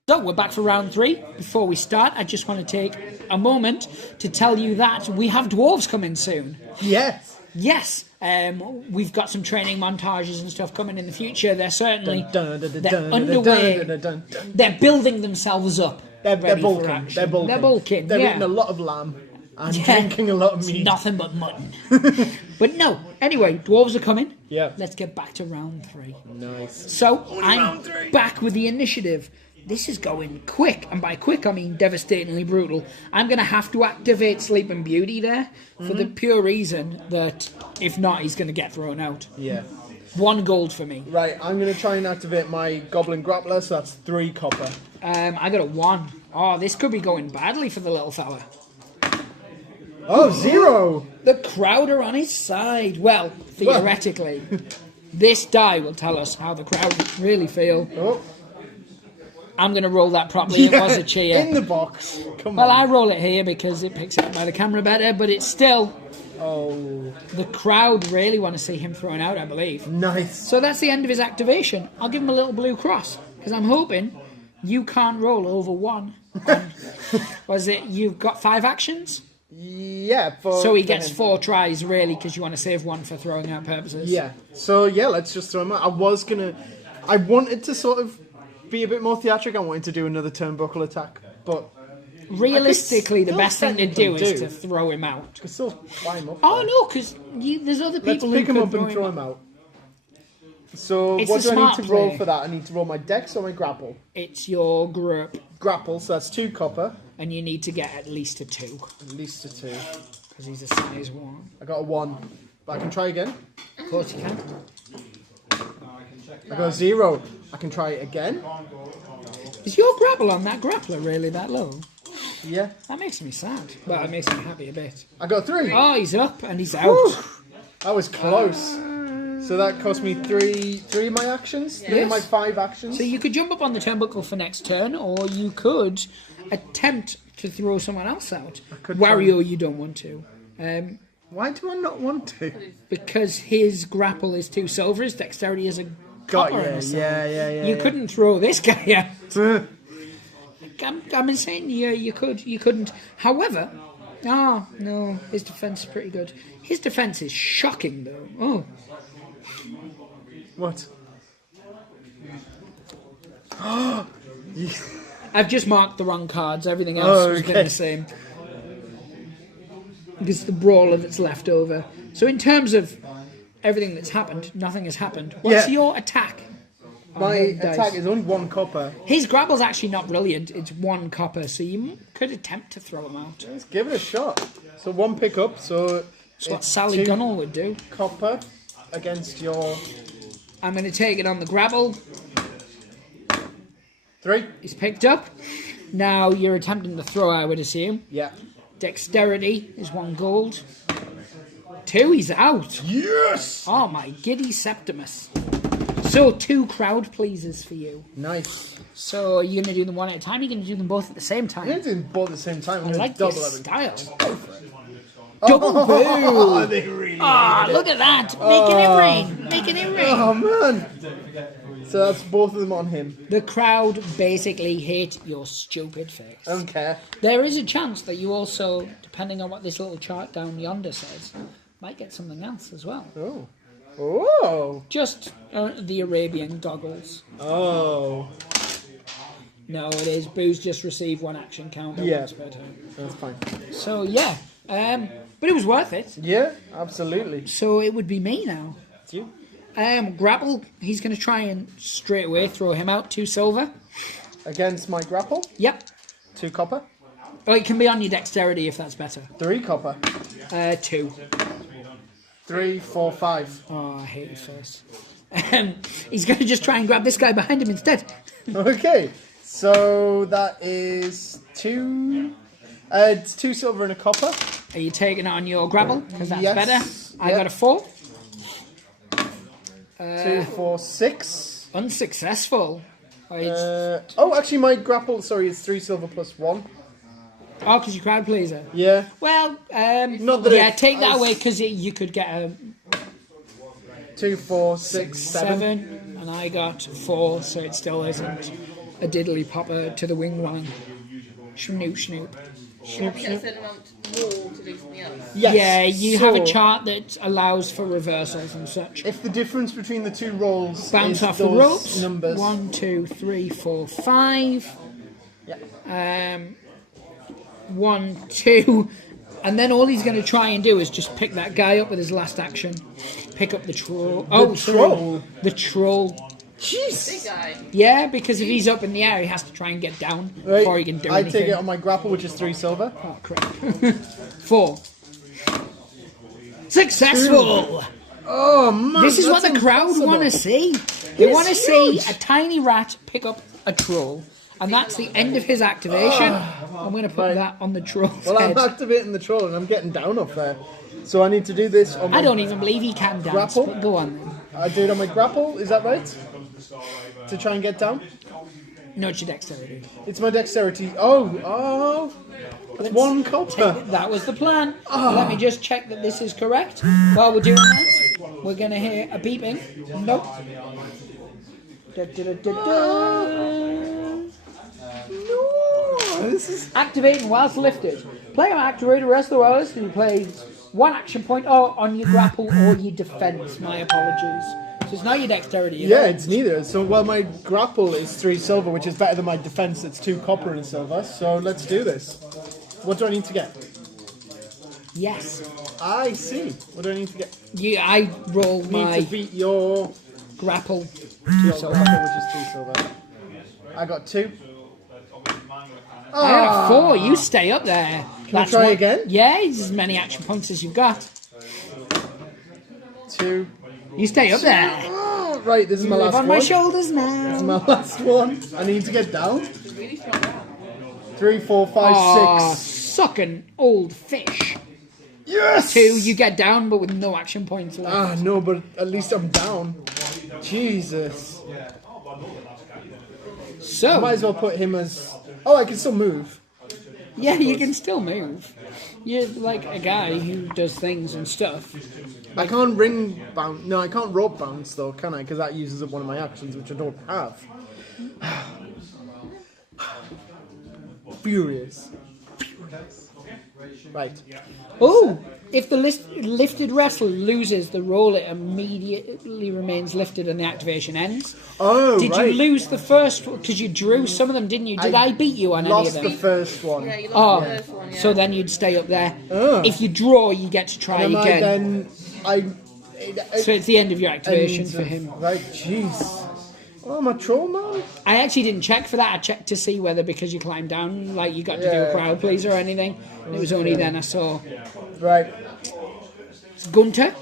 So we're back for round 3. Before we start, I just want to take a moment to tell you that we have dwarves coming soon. Yes. Yes, we've got some training montages and stuff coming in the future. They're certainly they're underway. They're building themselves up. They're ready for bulking. action. They're bulking. They're bulking. They're yeah. eating a lot of lamb and Yeah. drinking a lot of It's meat. nothing but mutton. But no. Anyway, dwarves are coming. Yeah. Let's get back to round 3. Nice. So I'm back with the initiative. This is going quick, and by quick I mean devastatingly brutal. I'm going to have to activate Sleeping Beauty there for the pure reason that if not, he's going to get thrown out. Yeah. 1 gold for me. Right, I'm going to try and activate my Goblin Grappler, so that's 3 copper. I got a 1. Oh, this could be going badly for the little fella. Oh, 0! The crowd are on his side. Well, theoretically. This die will tell us how the crowd really feel. Oh. I'm going to roll that properly. It was a cheer. In the box. Come Well, on. I roll it here because it picks it up by the camera better, but it's still... Oh, The crowd really want to see him thrown out, I believe. nice. So that's the end of his activation. I'll give him a little blue cross, because I'm hoping you can't roll over 1. Was it, you've got 5 actions? Yeah. So he gets 4 tries, really, because you want to save 1 for throwing out purposes. Yeah. So, yeah, let's just throw him out. I wanted to sort of be a bit more theatric. I wanted to do another turnbuckle attack, but Realistically, the still best thing to do technically is do. to throw him out. I could still climb up. Oh, there. no, because there's other Let's people pick who him could up and throw him out. So, It's what a do I need smart to roll play. for that? I need to roll my dex or my grapple? It's your group, Grapple, so that's 2 copper. and you need to get at least a 2, At least a 2. because he's a size 1. I got a 1. But I can try again. Of course you can. I got a 0. I can try it again. Is your grapple on that grappler really that low? Yeah. That makes me sad. Well, it makes me happy a bit. I got a 3. Oh, he's up and he's out. Whew. That was close. So that cost me 3 of my actions? 3 of Yes. my 5 actions? So you could jump up on the turnbuckle for next turn, or you could attempt to throw someone else out. could Wario, you don't want to. Why do I not want to? Because his grapple is 2 silver, his dexterity is a Got copper. yeah, and so yeah. You couldn't throw this guy out. I'm insane. Yeah, you couldn't. However, no, his defense is pretty good. His defense is shocking, though. Oh, What? I've just marked the wrong cards. Everything else has been okay. the same. Because the brawler that's left over. So in terms of everything that's happened, nothing has happened. What's Yeah. your attack? on My the dice? attack is only 1 copper. His grapple's actually not brilliant. It's 1 copper, so you could attempt to throw him out. Let's give it a shot. So 1 pickup, so It's what it's Sally 2 Gunnell would do. copper against your I'm going to take it on the grapple. 3. He's picked up. Now you're attempting to throw, I would assume. Yeah. Dexterity is 1 gold. 2, he's out. Yes! Oh my giddy Septimus. So 2 crowd pleasers for you. Nice. So are you going to do them one at a time? Or are you going to do them both at the same I'm time? going to do both at the same time. I'm I going like to double this everything. style. Double boo! Oh, they really Ah, look at that! Making it rain! Making it rain! Oh, man. So that's both of them on him. The crowd basically hate your stupid face. I don't care. There is a chance that you also, depending on what this little chart down yonder says, might get something else as well. Oh. Oh. Just the Arabian goggles. Oh. No, it is. Boo's just received 1 action counter. Yeah. once per turn. That's fine. So, yeah. But it was worth it. Yeah, absolutely. So it would be me now. It's you. Grapple, he's going to try and straight away throw him out. 2 silver. Against my grapple, Yep. 2 copper. Oh, it can be on your dexterity if that's better. 3 copper. 2. 3, 4, 5. Oh, I hate his face. He's going to just try and grab this guy behind him instead. Okay. So that is 2. It's 2 silver and a copper. Are you taking it on your grapple? Because that's Yes. better. I got a 4. 2, 4, 6. Unsuccessful. Actually, my grapple, sorry, is 3 silver plus 1. Oh, because you're crowd pleaser. Yeah. Well, Not that yeah, it- take that away because you could get a 2, 4, 6, 7. and I got 4, so it still isn't a diddly popper to the wing one. Snoop, snoop. You have to get a certain amount more to do something else. Yes. Yeah, you have a So, chart that allows for reversals and such. If the difference between the 2 rolls Bounce is off the those ropes. numbers. 1, 2, 3, 4, 5. Yeah. 1, 2. And then all he's going to try and do is just pick that guy up with his last action. Pick up the troll. troll? The troll. Jeez. Big guy. Yeah, because if he's up in the air, he has to try and get down before he can do I anything. take it on my grapple, which is 3 silver. Oh, crap. 4. Successful! Oh, man. This is what that's the crowd impossible. want to see. They want to see huge. a tiny rat pick up a troll. And that's the end of his activation. I'm going to put Right. that on the troll's Well, head. I'm activating the troll and I'm getting down off there. So I need to do this on my... I don't even believe he can dance, Grapple? but go on then. I do it on my grapple, is that right? To try and get down? No, it's your dexterity. It's my dexterity. Oh. It's 1 copper. That was the plan. Let me just check that this is correct. While we're doing that, we're going to hear a beeping. Nope. This is... Activating whilst lifted. Player activate the rest of the hours and you play 1 action point on your grapple or your defense. My apologies. So it's not your dexterity. Yeah, it's neither. So, well, my grapple is 3 silver, which is better than my defense. It's 2 copper and silver. So let's do this. What do I need to get? Yes. I see. What do I need to get? I roll Need my to beat your grapple. grapple, which is 2 silver. I got 2. I got a 4. You stay up there. Can I try again? Yeah, it's as many action points as you've got. 2. You stay up there. Oh, right, this is my Live last on one. my shoulders now. My last one. I need to get down. Really strong down. 3, 4, 5, Aw, 6. sucking old fish. Yes! 2, you get down, but with no action points left. No, but at least I'm down. Jesus. So, Might as well put him as... Oh, I can still move. yeah, you can still move. You're like a guy who does things and stuff. I can't ring bounce. No, I can't rope bounce though, can I? Because that uses up one of my actions, which I don't have. Furious. Right. Oh, if the lifted wrestler loses the roll, it immediately remains lifted and the activation ends. Oh, Did right. you lose the first one? Because you drew some of them, didn't you? Did I beat you on any of Lost them? the first one. Yeah, you Oh, lost the first one, yeah. so then you'd stay up there. Oh. If you draw, you get to try And again. it So it's the end of your activation ends for of- him. Right, jeez. Oh, I'm a troll now? I actually didn't check for that. I checked to see whether because you climbed down, like you got to do Yeah. a crowd pleaser or anything. And it was only then I saw Right. Gunter.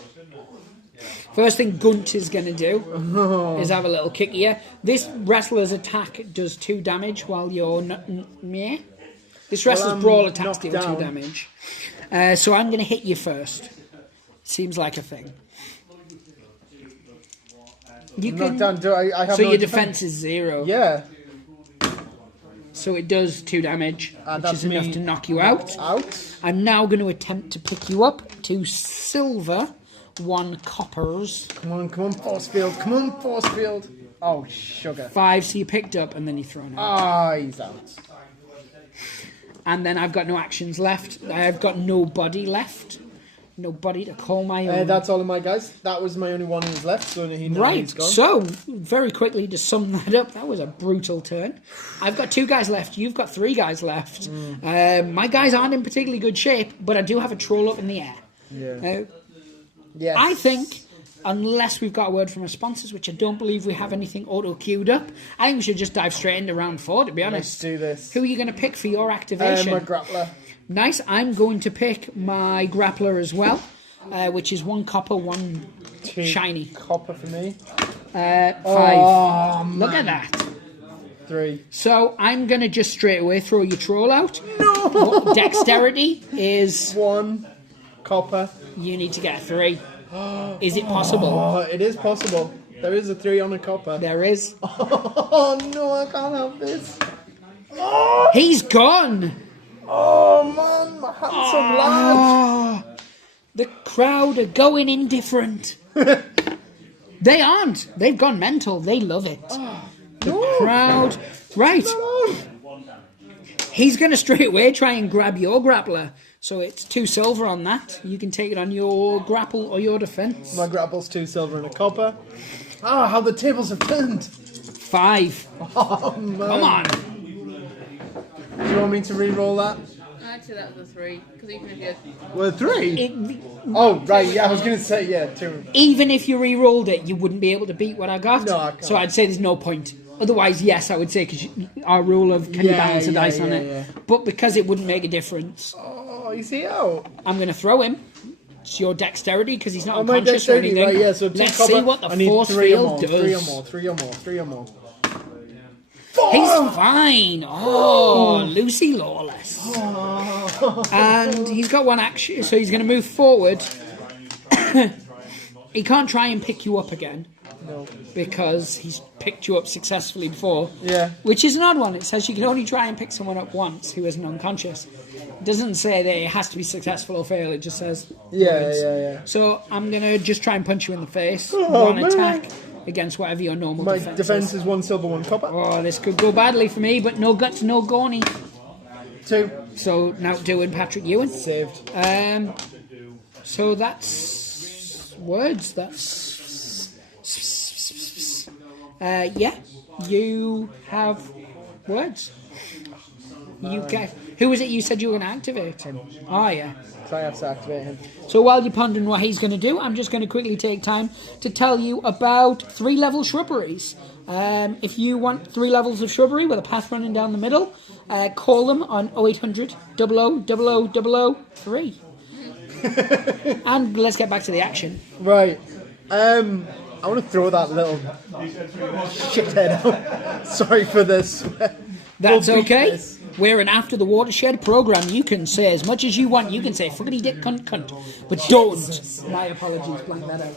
First thing Gunt is going to do is have a little kick here. This wrestler's attack does 2 damage while you're meh. This wrestler's I'm brawl attacks knocked deal down. 2 damage. So I'm going to hit you first. Seems like a thing. You Not can, done. Do I have so no your defense is 0. Yeah. So it does 2 damage, which that's is enough me to knock you out. Out. I'm now going to attempt to pick you up. 2 silver, 1 coppers. Come on, force field. Come on, force field. Oh, sugar. 5, so you picked up and then you're thrown out. Ah, he's out. And then I've got no actions left. I've got no body left. Nobody to call my own. That's all of my guys. That was my only one who was left, so he knows Right, he's gone. so very quickly to sum that up, that was a brutal turn. I've got 2 guys left, you've got 3 guys left. My guys aren't in particularly good shape, but I do have a troll up in the air. Yeah. Yes. I think, unless we've got a word from our sponsors, which I don't believe we have anything auto-queued up, I think we should just dive straight into round 4, to be Let's honest. do this. Who are you going to pick for your activation? My grappler. Nice, I'm going to pick my grappler as well, which is 1 copper, 1 2 shiny. copper for me. 5. Oh, Look at that. 3. So I'm going to just straight away throw your troll out. No! Dexterity is 1 copper. you need to get a 3. Is it possible? Oh, it is possible. There is a 3 on a copper. There is. Oh no, I can't have this. Oh, He's gone. oh man, my handsome lad. Oh, the crowd are going indifferent. They aren't. They've gone mental. They love it. The crowd. Right. He's going to straight away try and grab your grappler. So it's 2 silver on that. You can take it on your grapple or your defense. My grapple's 2 silver and a copper. Ah, how the tables have turned. 5. Oh man. Come on. Do you want me to re-roll that? I'd say that was a 3, because even if you... Well, 3? It, Oh, right, yeah, I was going to say, yeah, 2. even if you re-rolled it, you wouldn't be able to beat what I got. No, I can't. So I'd say there's no point. Otherwise, yes, I would say, because our rule of can you Yeah, balance the yeah, dice on yeah, it. yeah. But because it wouldn't make a difference, Oh, you see how? I'm going to throw him. It's your dexterity, because he's not Oh, my unconscious or dexterity, anything. right, yeah, so 2 Let's copper. see what the I need force 3 or field more, does. 3 or more, 3 or more, 3 or more. He's fine. Oh, Lucy Lawless. And he's got 1 action, so he's going to move forward. He can't try and pick you up again. No. Because he's picked you up successfully before. Yeah. Which is an odd one. It says you can only try and pick someone up once who isn't unconscious. It doesn't say that it has to be successful or fail. It just says words. Yeah. So I'm going to just try and punch you in the face. Oh, 1 man. attack against whatever your normal My defense defense is. is 1 silver, 1 copper. Oh, this could go badly for me, but no guts, no gawny. 2. So now doing Patrick Ewan. Saved. So that's words. That's yeah. You have words. You get. Who was it? You said you were going to activate him. Oh yeah. So I have to activate him. So while you're pondering what he's going to do, I'm just going to quickly take time to tell you about 3-level shrubberies. If you want 3 levels of shrubbery with a path running down the middle, call them on 0800 0000 3. And let's get back to the action. Right. I want to throw that little shithead out. Sorry for this. That's We'll beat okay. this. We're an After the Watershed program. You can say as much as you want. You can say fuckity dick cunt cunt. But don't. My apologies, blank that out.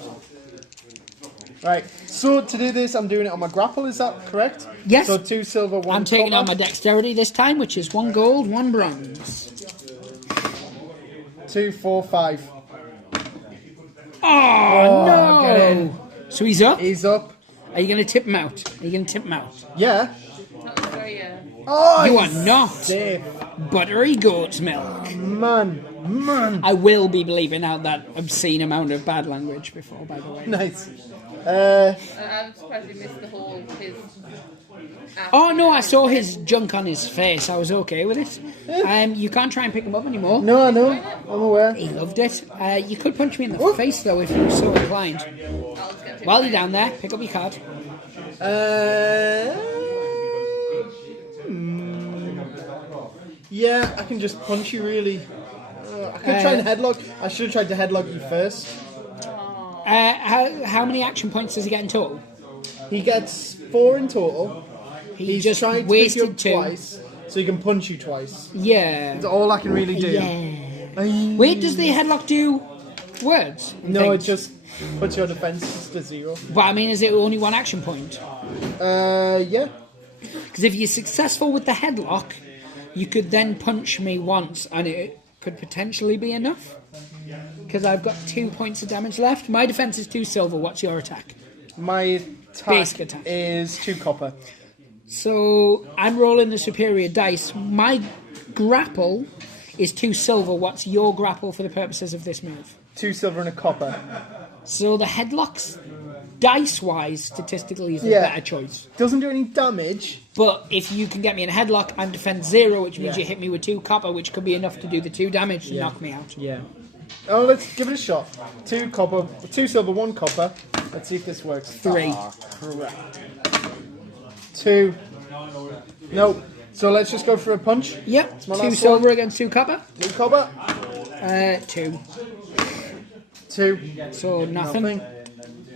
Right. So to do this, I'm doing it on my grapple. Is that correct? Yes. So 2 silver, 1 I'm taking on copper. my dexterity this time, which is 1 gold, 1 bronze. 2, 4, 5. Oh, get no! in. So he's up. He's up. Are you going to tip him out? Are you going to tip him out? Yeah. That was very, Oh, You are he's not safe. buttery goat's milk. Man. I will be bleeping out that obscene amount of bad language before, by the way. Nice. I'm surprised he missed the whole his... Oh no, I saw his junk on his face. I was okay with it. You can't try and pick him up anymore. No, I know. I'm aware. He loved it. You could punch me in the face though if you were so inclined. I'll just get While you're down there, pick up your card. Yeah, I can just punch you really. I could try and headlock. I should have tried to headlock you first. How many action points does he get in total? He gets 4 in total. He He's just tried to pick you wasted up 2. twice, so he can punch you twice. Yeah. That's all I can really do. Yeah. Wait, does the headlock do words? No, it just puts your defenses to 0. But I mean, is it only 1 action point? Yeah. Because if you're successful with the headlock, you could then punch me once, and it could potentially be enough. Because I've got 2 points of damage left. My defense is 2 silver. What's your attack? My Basic attack attack. is 2 copper. So I'm rolling the superior dice. My grapple is 2 silver. What's your grapple for the purposes of this move? 2 silver and a copper. So the headlocks, dice-wise, statistically, is a Yeah. better choice. Doesn't do any damage. But if you can get me in a headlock, I'm defense 0, which means you hit me with 2 copper, which could be enough to do the 2 damage to knock me out. Yeah. Oh, let's give it a shot. 2 copper, 2 silver, 1 copper. Let's see if this works. 3. Crap. 2. No. So let's just go for a punch. Yep, my 2 last silver one. against 2 copper. 2 copper. 2. 2. So nothing.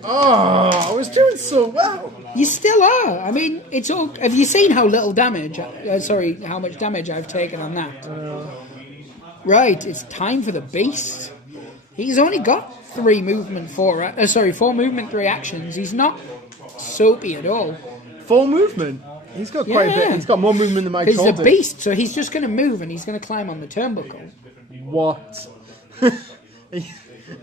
Oh, I was doing so well. You still are. I mean, it's all. Have you seen how little damage? How much damage I've taken on that? Right, it's time for the beast. He's only got 4 movement, 3 actions. He's not soapy at all. 4 movement. He's got quite a bit. He's got more movement than my He's troll a beast, so he's just going to move and he's going to climb on the turnbuckle. What?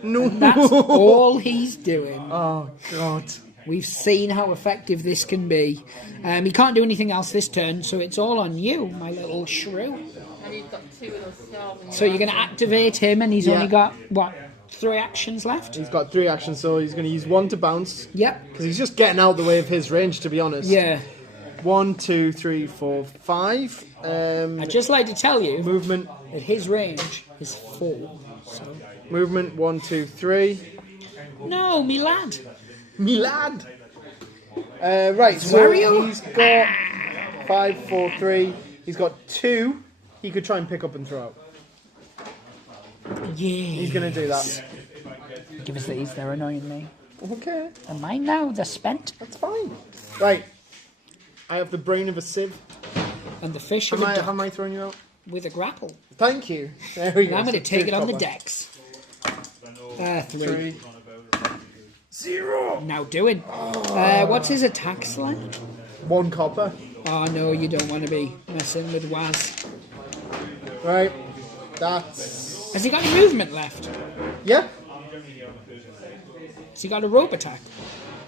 No. That's all he's doing. Oh, God. We've seen how effective this can be. He can't do anything else this turn, so it's all on you, my little shrew. And you've got 2 of those stars. So you're going to activate him, and he's only got, what, 3 actions left? He's got 3 actions, so he's going to use 1 to bounce. Yep. Because he's just getting out of the way of his range, to be honest. Yeah. 1, 2, 3, 4, 5. I'd just like to tell you Movement. that his range is 4. So. Movement, 1, 2, 3. No, me lad. Me lad. Right, so Wario? he's got 5, 4, 3. He's got 2. He could try and pick up and throw out. Yeah. He's going to do that. Give us these, they're annoying me. Okay, And mine now, they're spent. that's fine. Right. I have the brain of a sieve. And the fish Am of a I, duck am I throwing you out? with a grapple. Thank you. There we And go. I'm going to So take two it on the copper. decks. 3. 0. Now doing. What's his attack slide? 1 copper. Oh no, you don't want to be messing with Waz. Right. That's... Has he got any movement left? Yeah. Has he got a rope attack?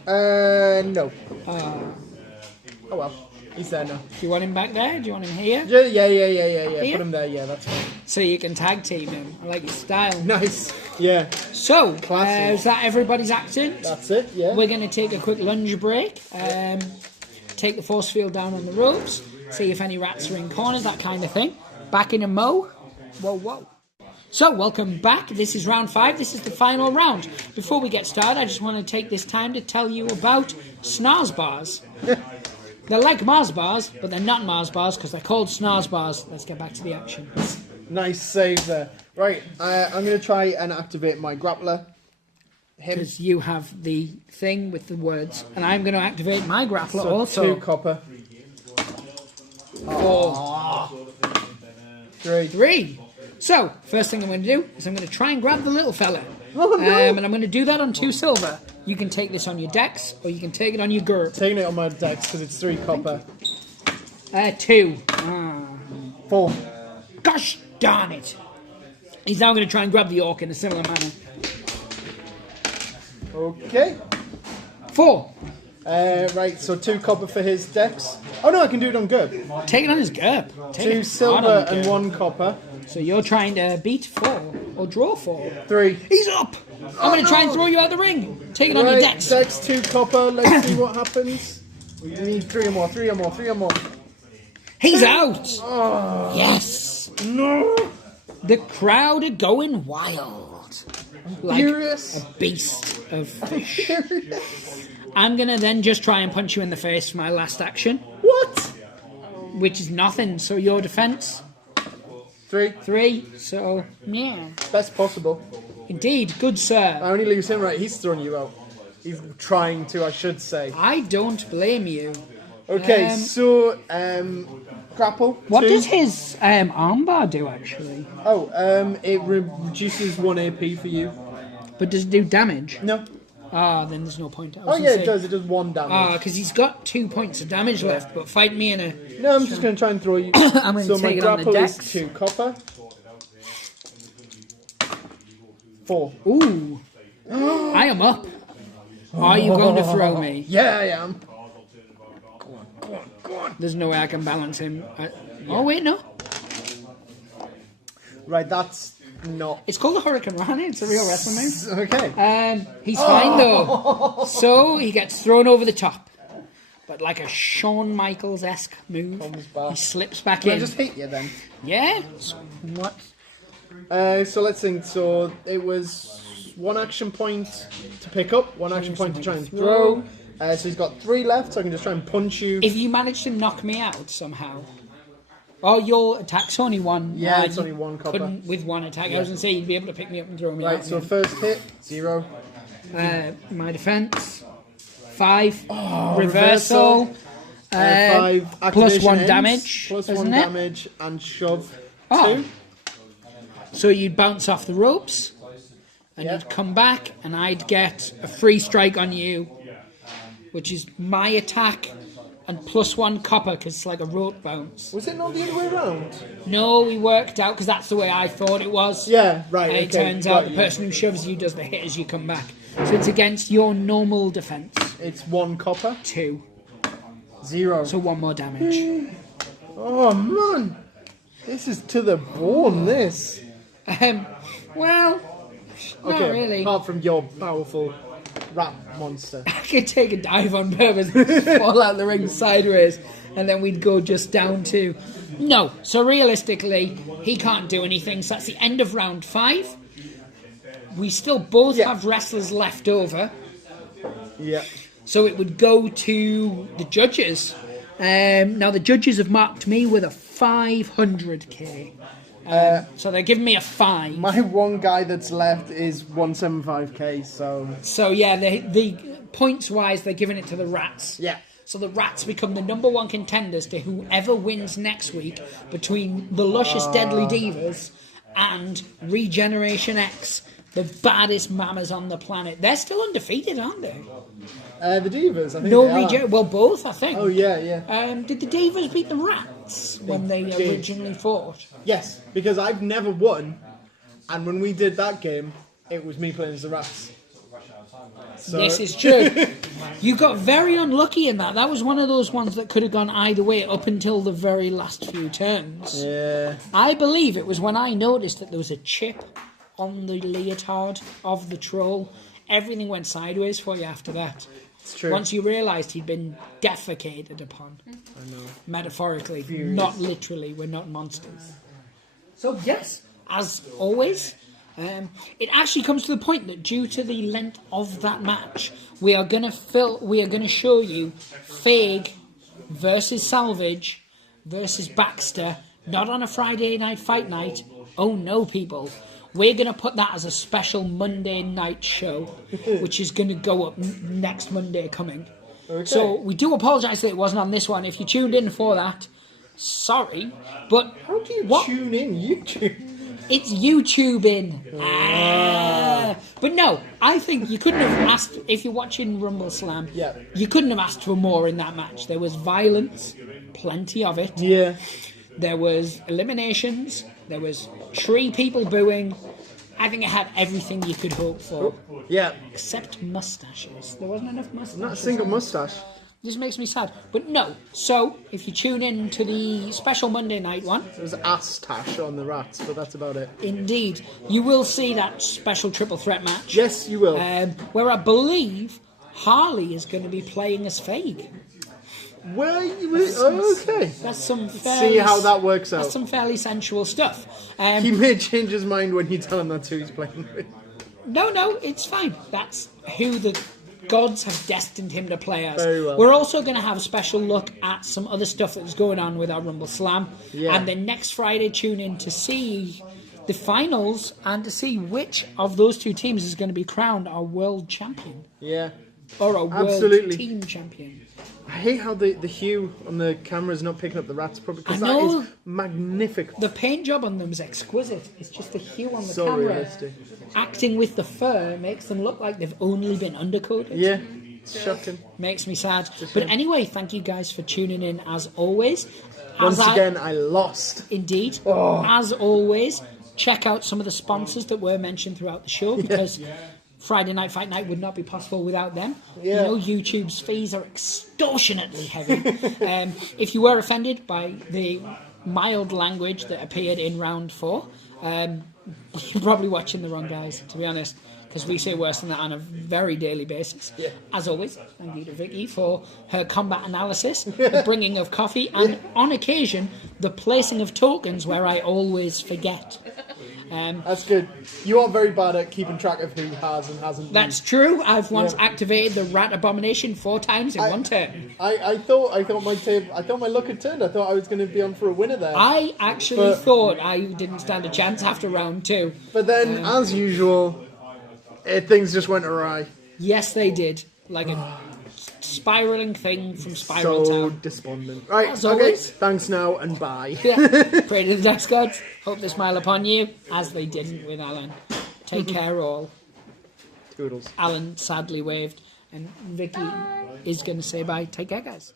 No. Oh well. He's there now. Do you want him back there? Do you want him here? Yeah. Here? Put him there. Yeah, that's fine. So you can tag team him. I like your style. Nice. Yeah. So, Classy. is that everybody's actions? That's it. Yeah. We're going to take a quick lunge break. Take the force field down on the ropes. See if any rats are in corners, that kind of thing. Back in a mo. Whoa. So, welcome back. This is round 5. This is the final round. Before we get started, I just want to take this time to tell you about Snars bars. They're like Mars bars, but they're not Mars bars because they're called Snars bars. Let's get back to the action. Nice save there. Right. I'm going to try and activate my grappler. Him. Because you have the thing with the words, and I'm going to activate my grappler So also. 2 copper. 4. 3. So, first thing I'm going to do is I'm going to try and grab the little fella. Oh, no. And I'm going to do that on 2 silver. You can take this on your decks, or you can take it on your GURP. Taking it on my decks because it's 3 copper. 2. 4. Gosh darn it. He's now going to try and grab the orc in a similar manner. Okay. 4. Right, so 2 copper for his decks. Oh no, I can do it on GURP. Take it on his GURP. Take 2 it hard silver on the and GURP. 1 copper. So you're trying to beat 4, or draw 4. 3. He's up! I'm going to try and throw you out of the ring. Take it on your Right, decks. decks 2 copper. Let's see what happens. We need 3 or more. 3 or more. 3 or more. He's out! Oh, Yes! no! The crowd are going wild. Like Furious. a beast of fish. I'm going to then just try and punch you in the face for my last action, What? which is nothing. So your defense, 3. 3. So, yeah. Best possible. Indeed, good I sir. only lose him, right? He's throwing you out. He's trying to, I should say. I don't blame you. Okay, so, grapple. What 2. does his armbar do, actually? Oh, it reduces 1 AP for you. But does it do damage? No. Ah, then there's no point. Oh yeah, it does. It does 1 damage. Ah, because he's got 2 points of damage left, but fight me in a... No, I'm just going to try and throw you. I'm going to So my take it on the grapple is decks. 2 copper. 4. Ooh. I am up. Are you going to throw me? Yeah, I am. Go on. There's no way I can balance him. Oh, wait, no. Right, that's not... It's called a Hurricane Rana. It's a real wrestling move. Okay. He's fine, though. So he gets thrown over the top. But like a Shawn Michaels-esque move, Comes back. he slips back Can I in. just hit you then? Yeah? What? So let's think. So it was 1 action point to pick up, 1 action point to try and throw. So he's got 3 left, so I can just try and punch you. If you manage to knock me out somehow... Oh, your attack's only 1. Yeah, it's only 1 copper. Couldn't with 1 attack. I was going to say you'd be able to pick me up and throw me out. Right, so again. first hit, 0. My defense. 5. Reversal. 5 plus 1 activation damage. Plus isn't 1 it? damage and shove Oh. 2. So you'd bounce off the ropes, and Yeah. you'd come back, and I'd get a free strike on you, which is my attack, and plus 1 copper, because it's like a rope bounce. Was it not the other way around? No, we worked out, because that's the way I thought it was. Yeah, right. And it okay, turns out the you. person who shoves you does the hit as you come back. So it's against your normal defense. It's 1 copper. 2. 0. So 1 more damage. Oh man, this is to the bone. This. Well, not Okay, really. apart from your powerful rat monster. I could take a dive on purpose and fall out the ring sideways, and then we'd go just down to... No, so realistically, he can't do anything, so that's the end of round 5. We still both have wrestlers left over, Yeah. so it would go to the judges. Now, the judges have marked me with a 500k. So they're giving me a 5. My one guy that's left is 175k. So yeah, the points-wise, they're giving it to the rats. Yeah. So the rats become the number 1 contenders to whoever wins next week between the luscious Deadly Divas and Regeneration X, the baddest mamas on the planet. They're still undefeated, aren't they? The Divas, I think. No, they are. well, both, I think. Oh yeah. Did the Divas beat the rats when they did. originally fought? Yes, because I've never won, and when we did that game, it was me playing as the rats. So... This is true. You got very unlucky in that. That was one of those ones that could have gone either way up until the very last few turns. Yeah. I believe it was when I noticed that there was a chip on the leotard of the troll. Everything went sideways for you after that. It's true. Once you realised he'd been defecated upon. I know. Metaphorically, not literally. We're not monsters. So yes, as always, it actually comes to the point that due to the length of that match, we are going to show you Fag versus Salvage versus Baxter, not on a Friday night fight night. Oh no, people. We're going to put that as a special Monday night show, which is going to go up next Monday coming. Okay. So we do apologise that it wasn't on this one. If you tuned in for that, sorry. But How do you tune in YouTube? it's YouTubing. But no, I think you couldn't have asked, if you're watching Rumbleslam, you couldn't have asked for more in that match. There was violence, plenty of it. Yeah. There was eliminations. There was 3 people booing. I think it had everything you could hope for. Yeah. Except mustaches. There wasn't enough mustaches. Not a single mustache. This makes me sad. But no. So, if you tune in to the special Monday night one, There was ass-tash on the rats, but that's about it. indeed, you will see that special triple threat match. Yes, you will. Where I believe Harley is going to be playing as Fag. Where you? Okay. That's some fairly, See how that works out. That's some fairly sensual stuff. He may change his mind when you tell him that's who he's playing with. No, it's fine. That's who the gods have destined him to play as. Very well. We're also going to have a special look at some other stuff that's going on with our Rumble Slam. Yeah. And then next Friday, tune in to see the finals and to see which of those 2 teams is going to be crowned our world champion. Yeah. Or a world Absolutely. team champion. I hate how the hue on the camera is not picking up the rats properly, because I that know. is magnificent. The paint job on them is exquisite. It's just the hue on the So camera. realistic. Acting with the fur makes them look like they've only been undercoated. Yeah. It's shocking. Makes me sad. But anyway, thank you guys for tuning in as always. Once again, I lost. Indeed. As always, check out some of the sponsors that were mentioned throughout the show, because Friday Night Fight Night would not be possible without them. Yeah. You know, YouTube's fees are extortionately heavy. If you were offended by the mild language that appeared in round 4, you're probably watching the wrong guys, to be honest, because we say worse than that on a very daily basis. Yeah. As always, thank you to Vicky for her combat analysis, the bringing of coffee, and on occasion, the placing of tokens where I always forget. That's good. You are very bad at keeping track of who has and hasn't. That's true. I've once activated the rat abomination 4 times in one turn. I thought my luck had turned. I thought I was going to be on for a winner there. I actually thought I didn't stand a chance after round 2. But then, as usual, things just went awry. Yes, they did. Like a spiraling thing from Spiral So Town. despondent. Right, As okay. always. Thanks now and bye. Yeah. Pray to the dice gods. Hope they smile upon you, as they didn't with Alan. Take care, all. Toodles. Alan sadly waved, and Vicky is going to say bye. Take care, guys.